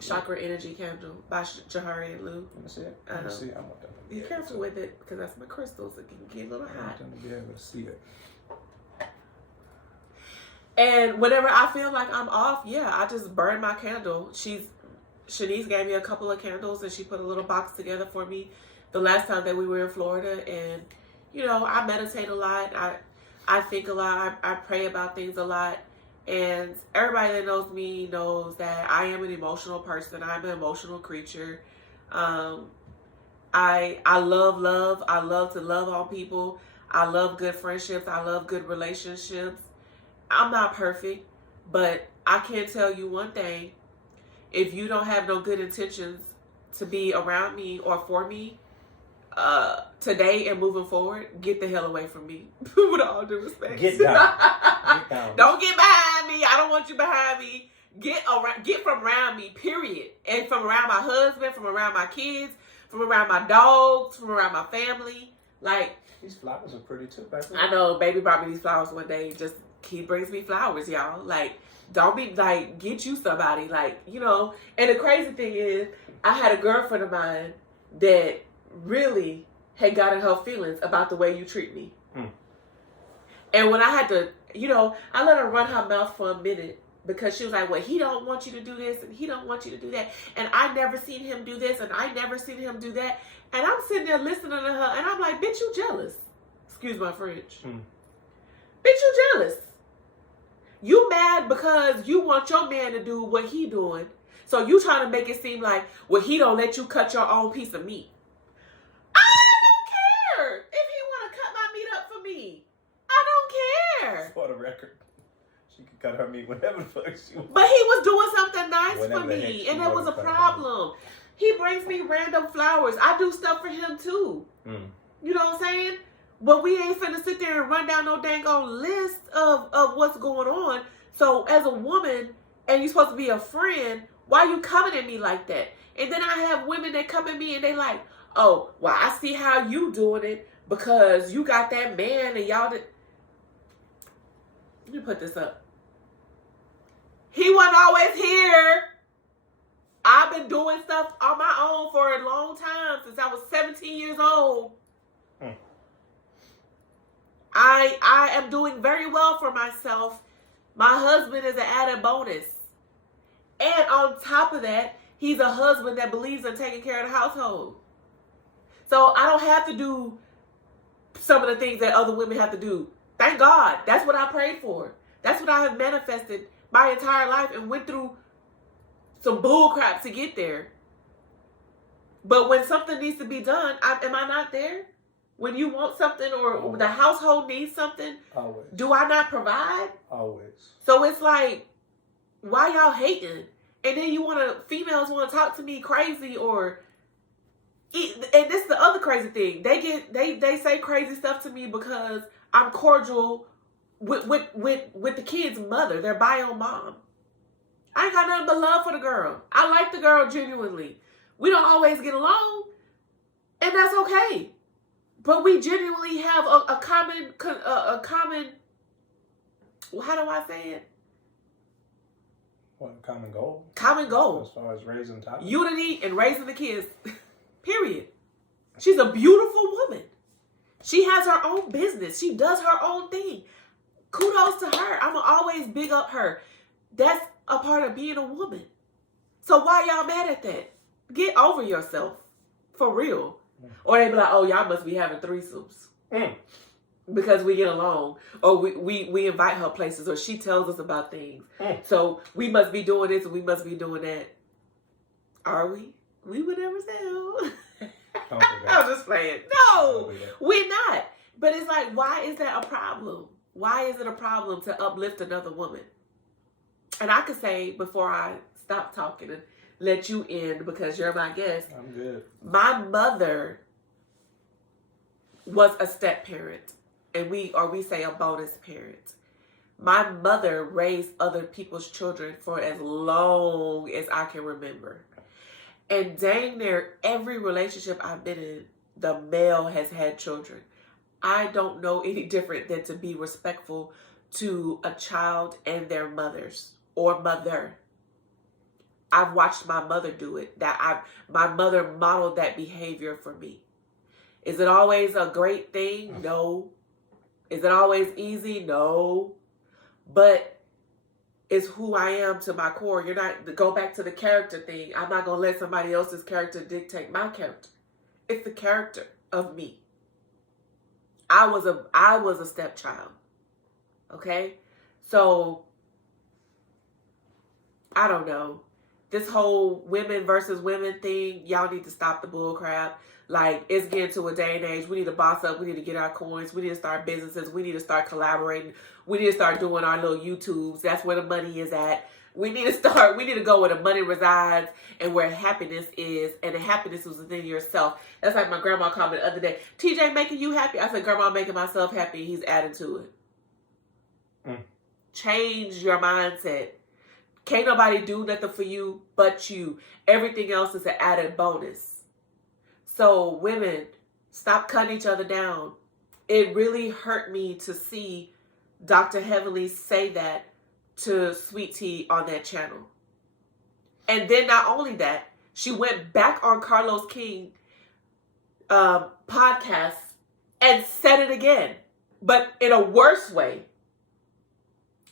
Chakra energy candle by Jahari and Lou. Let me see it. Let me see it. I want them to be careful with it because that's my crystals. It can get a little hot. I want them to be able to see it. And whenever I feel like I'm off, yeah, I just burn my candle. Shanice gave me a couple of candles and she put a little box together for me the last time that we were in Florida. And, you know, I meditate a lot. I think a lot. I pray about things a lot. And everybody that knows me knows that I am an emotional person. I'm an emotional creature. I love love. I love to love on people. I love good friendships. I love good relationships. I'm not perfect, but I can tell you one thing. If you don't have no good intentions to be around me or for me today and moving forward, get the hell away from me. With all due respect. Get down. Get down. Don't get behind me. I don't want you behind me. Get from around me, period. And from around my husband, from around my kids, from around my dogs, from around my family. Like, these flowers are pretty too, baby. I know, baby brought me these flowers one day. He brings me flowers, y'all. Like, don't be like, get you somebody, like, you know. And the crazy thing is, I had a girlfriend of mine that really had gotten her feelings about the way you treat me. And when I had to, you know, I let her run her mouth for a minute because she was like, well, he don't want you to do this and he don't want you to do that. And I never seen him do this and I never seen him do that. And I'm sitting there listening to her and I'm like, bitch, you jealous. Excuse my French. Bitch, you jealous. You mad because you want your man to do what he doing. So you trying to make it seem like, well, he don't let you cut your own piece of meat. I don't care if he want to cut my meat up for me. I don't care. For the record, she could cut her meat whenever the fuck she wants. But he was doing something nice for me, and that was a problem. He brings me random flowers. I do stuff for him too. You know what I'm saying? But we ain't finna sit there and run down no dang on list of what's going on. So as a woman, and you're supposed to be a friend, why you coming at me like that? And then I have women that come at me and they like, oh, well, I see how you doing it because you got that man and y'all did. Let me put this up. He wasn't always here. I've been doing stuff on my own for a long time, since I was 17 years old. I am doing very well for myself. My husband is an added bonus. And on top of that, he's a husband that believes in taking care of the household. So I don't have to do some of the things that other women have to do. Thank God. That's what I prayed for. That's what I have manifested my entire life and went through some bull crap to get there. But when something needs to be done, am I not there? When you want something or Always. The household needs something, Always. do I not provide? Always. So it's like, why y'all hating? And then females want to talk to me crazy and this is the other crazy thing. They say crazy stuff to me because I'm cordial with the kid's mother, their bio mom. I ain't got nothing but love for the girl. I like the girl genuinely. We don't always get along, and that's okay. But we genuinely have a common, how do I say it? What, a common goal? Common goal. As far as raising top. Unity and raising the kids. Period. She's a beautiful woman. She has her own business. She does her own thing. Kudos to her. I'm going to always big up her. That's a part of being a woman. So why y'all mad at that? Get over yourself. For real. Or they be like, oh, y'all must be having threesomes. Because we get along. Or we invite her places. Or she tells us about things. So we must be doing this and we must be doing that. Are we? We would never sell. I'm just playing. No, we're not. But it's like, why is that a problem? Why is it a problem to uplift another woman? And I could say before I stop talking and let you end because you're my guest. I'm good. My mother was a step parent, and we say a bonus parent. My mother raised other people's children for as long as I can remember. And dang near every relationship I've been in, the male has had children. I don't know any different than to be respectful to a child and their mothers or mother. I've watched my mother do it. My mother modeled that behavior for me. Is it always a great thing? No. Is it always easy? No. But it's who I am to my core. You're not, go back to the character thing. I'm not going to let somebody else's character dictate my character. It's the character of me. I was a stepchild. Okay? So, I don't know. This whole women versus women thing, y'all need to stop the bull crap. Like, it's getting to a day and age. We need to boss up. We need to get our coins. We need to start businesses. We need to start collaborating. We need to start doing our little YouTubes. That's where the money is at. We need to go where the money resides and where happiness is. And the happiness is within yourself. That's like my grandma called me the other day. TJ making you happy? I said, Grandma, I'm making myself happy. He's adding to it. Change your mindset. Can't nobody do nothing for you but you. Everything else is an added bonus. So women, stop cutting each other down. It really hurt me to see Dr. Heavenly say that to Sweet Tea on that channel. And then not only that, she went back on Carlos King podcast and said it again, but in a worse way.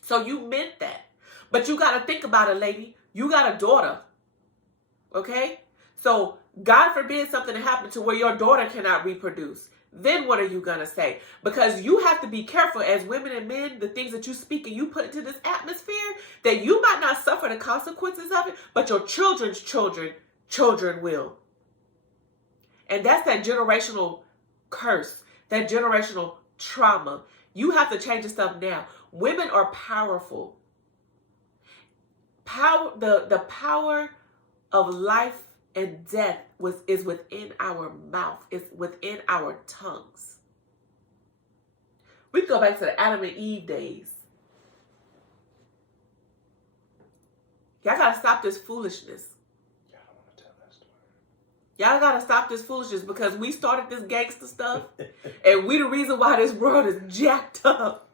So you meant that. But you got to think about it, lady. You got a daughter. Okay? So God forbid something to happen to where your daughter cannot reproduce. Then what are you going to say? Because you have to be careful as women and men, the things that you speak and you put into this atmosphere, that you might not suffer the consequences of it, but your children's children will. And that's that generational curse, that generational trauma. You have to change the stuff now. Women are powerful. The power of life and death is within our mouth. It's within our tongues. We can go back to the Adam and Eve days. Y'all gotta stop this foolishness. Y'all don't want to tell that story. Y'all gotta stop this foolishness because we started this gangster stuff, and we the reason why this world is jacked up.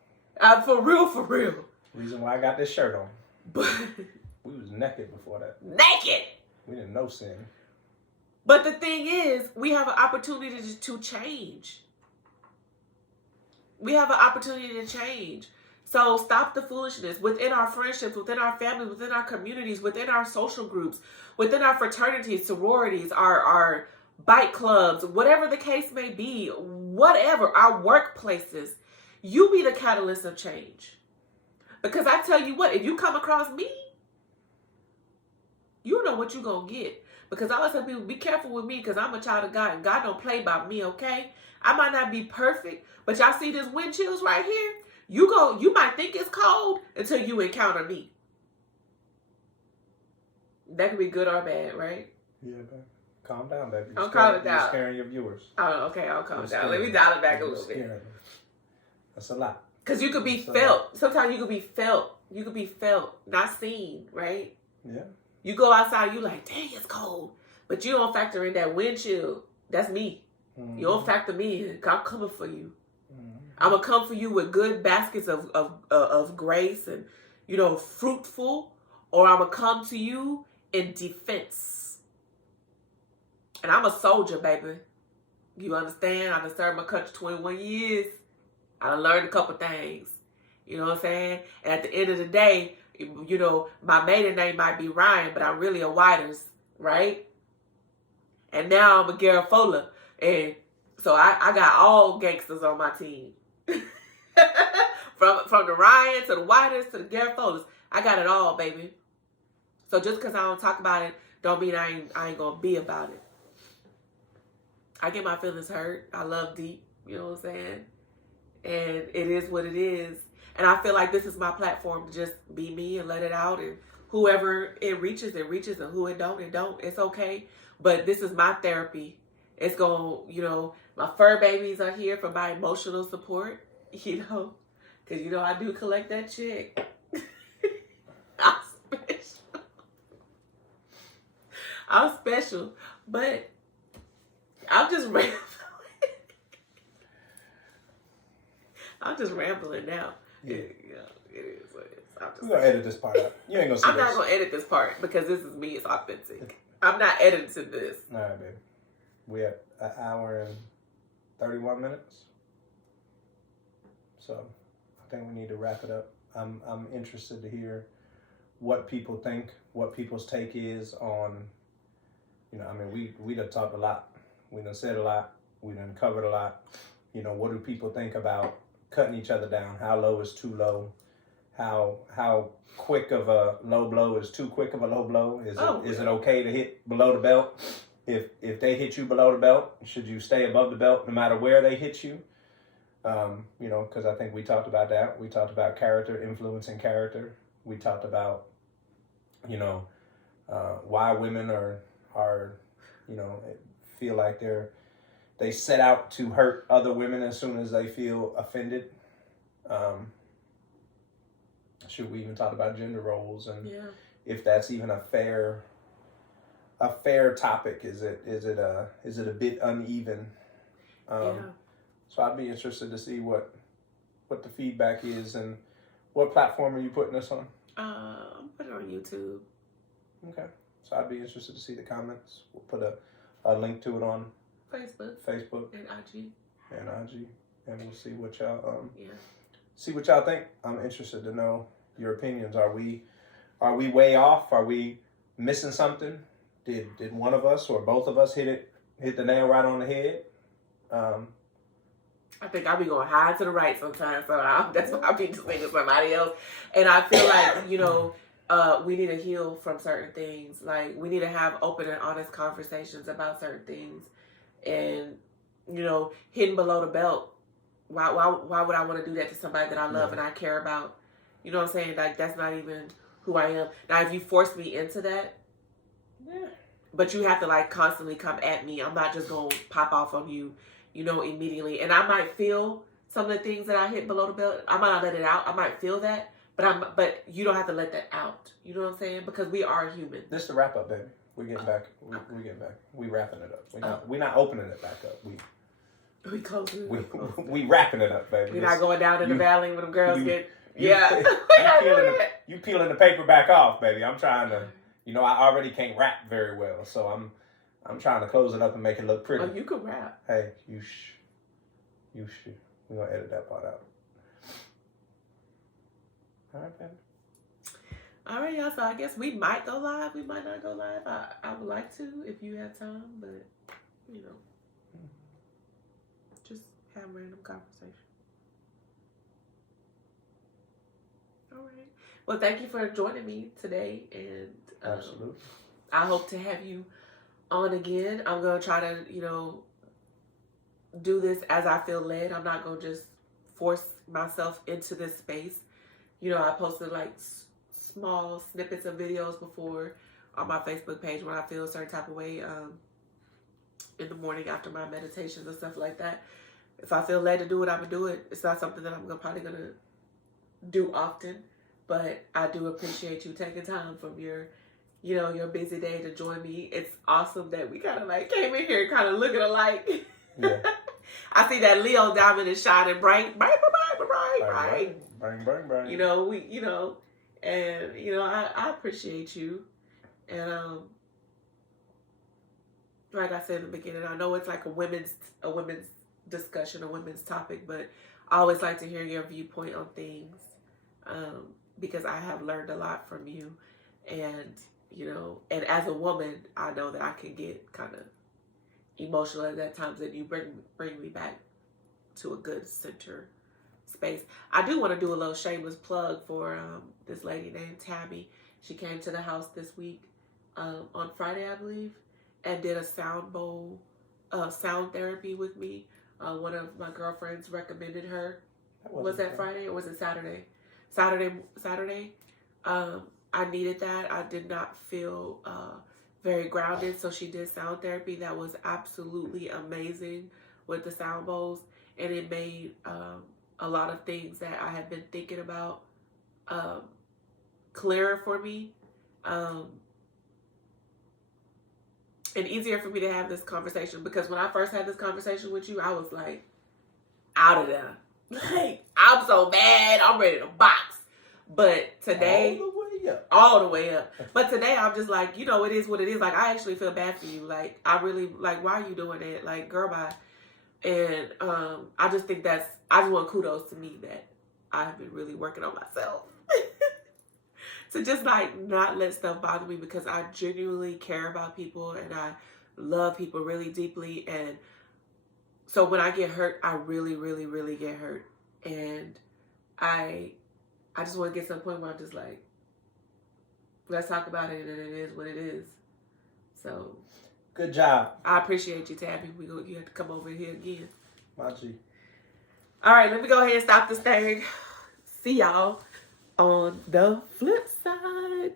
For real. Reason why I got this shirt on. But We was naked before that. naked. We didn't know sin. But the thing is, we have an opportunity to change. We have an opportunity to change. So stop the foolishness within our friendships, within our families, within our communities, within our social groups, within our fraternities, sororities, our bike clubs, whatever the case may be, whatever, our workplaces. You be the catalyst of change. Because I tell you what, if you come across me, you know what you're going to get. Because I always tell people, be careful with me because I'm a child of God and God don't play by me, okay? I might not be perfect, but y'all see this wind chills right here? You might think it's cold until you encounter me. That could be good or bad, right? Yeah, baby. Calm down, baby. I'm calming down. You're scaring your viewers. Oh, okay, I'll calm down. Let me dial it back a little bit. That's a lot. Because you could be felt. Sometimes you could be felt. You could be felt, not seen, right? Yeah. You go outside, you like, dang, it's cold. But you don't factor in that wind chill. That's me. Mm-hmm. You don't factor me in. I'm coming for you. Mm-hmm. I'm going to come for you with good baskets of grace and, fruitful. Or I'm going to come to you in defense. And I'm a soldier, baby. You understand? I done served my country 21 years. I done learned a couple things. You know what I'm saying? And at the end of the day, my maiden name might be Ryan, but I'm really a Whiters, right? And now I'm a Garafola. And so I got all gangsters on my team. from the Ryan to the Whiters to the Garafolas. I got it all, baby. So just because I don't talk about it, don't mean I ain't going to be about it. I get my feelings hurt. I love deep, you know what I'm saying? And it is what it is. And I feel like this is my platform to just be me and let it out. And whoever it reaches, and who it don't. It's okay. But this is my therapy. It's going, my fur babies are here for my emotional support, because, I do collect that check. I'm special. I'm special. But I'm just rambling. I'm just rambling now. Yeah. It is what it is. We're going to edit this part out. You ain't going to see I'm not going to edit this part because this is me. It's authentic. I'm not editing this. All right, baby. We have an hour and 31 minutes. So I think we need to wrap it up. I'm interested to hear what people think, what people's take is on, we done talked a lot. We done said a lot. We done covered a lot. What do people think about cutting each other down? How low is too low? How quick of a low blow is too quick of a low blow? Is it okay to hit below the belt? If they hit you below the belt, should you stay above the belt no matter where they hit you? Because I think we talked about that. We talked about character, influencing character. We talked about, why women are feel like they set out to hurt other women as soon as they feel offended. Should we even talk about gender roles and if that's even a fair topic? Is it a bit uneven? So I'd be interested to see what the feedback is. And what platform are you putting this on? I'm putting it on YouTube. Okay. So I'd be interested to see the comments. We'll put a link to it on Facebook and IG. And we'll see what y'all see what y'all think. I'm interested to know your opinions. Are we way off? Are we missing something? Did one of us or both of us hit the nail right on the head? I think I'll be going high to the right sometimes, so that's why I'll be just thinking somebody else. And I feel like, we need to heal from certain things. Like, we need to have open and honest conversations about certain things. And, hidden below the belt, why would I want to do that to somebody that I love and I care about? You know what I'm saying? Like, that's not even who I am. Now, if you force me into that, but you have to, like, constantly come at me. I'm not just going to pop off on you, immediately. And I might feel some of the things that I hit below the belt. I might not let it out. I might feel that, but you don't have to let that out. You know what I'm saying? Because we are human. This is the wrap up, baby. We're getting back. We're getting back. We wrapping it up. We're not opening it back up. We closing it. We wrapping it up, baby. We're not going down in the valley when the girls get. You peeling the paper back off, baby. I'm trying to. I already can't rap very well, so I'm trying to close it up and make it look pretty. Oh, you can rap. Hey, you should. We're gonna edit that part out. All right, baby. All right, y'all. So I guess we might go live. We might not go live. I would like to if you have time, but just have random conversation. All right. Well, thank you for joining me today, and Absolutely. I hope to have you on again. I'm gonna try to, do this as I feel led. I'm not gonna just force myself into this space. I posted like small snippets of videos before on my Facebook page when I feel a certain type of way in the morning after my meditations and stuff like that. If I feel led to do it, I'm gonna do it. It's not something that I'm probably gonna do often, but I do appreciate you taking time from your busy day to join me. It's awesome that we kind of like came in here kind of looking alike. Yeah. I see that Leo diamond is shining bright. Bang, I appreciate you. And like I said in the beginning, I know it's like a women's discussion, a women's topic, but I always like to hear your viewpoint on things. Because I have learned a lot from you, and and as a woman, I know that I can get kind of emotional at times, and you bring me back to a good center space. I do want to do a little shameless plug for this lady named Tabby. She came to the house this week on Friday, I believe, and did a sound therapy with me. One of my girlfriends recommended her. Was that Friday or was it Saturday? Saturday. I needed that. I did not feel very grounded, so she did sound therapy. That was absolutely amazing with the sound bowls, and it made a lot of things that I had been thinking about clearer for me, and easier for me to have this conversation, because when I first had this conversation with you, I was like out of there. Like, I'm so mad, I'm ready to box. But today, all the way up. But today, I'm just like, it is what it is. Like, I actually feel bad for you. Like, I really, like, why are you doing it? Like, girl, bye. And I just think I just want kudos to me that I've been really working on myself. To just, like, not let stuff bother me, because I genuinely care about people and I love people really deeply. And so when I get hurt, I really, really, really get hurt. And I just want to get to the point where I'm just like, let's talk about it, and it is what it is. So, good job. I appreciate you, Tabby. You have to come over here again. My G. All right, let me go ahead and stop this thing. See y'all on the flip side.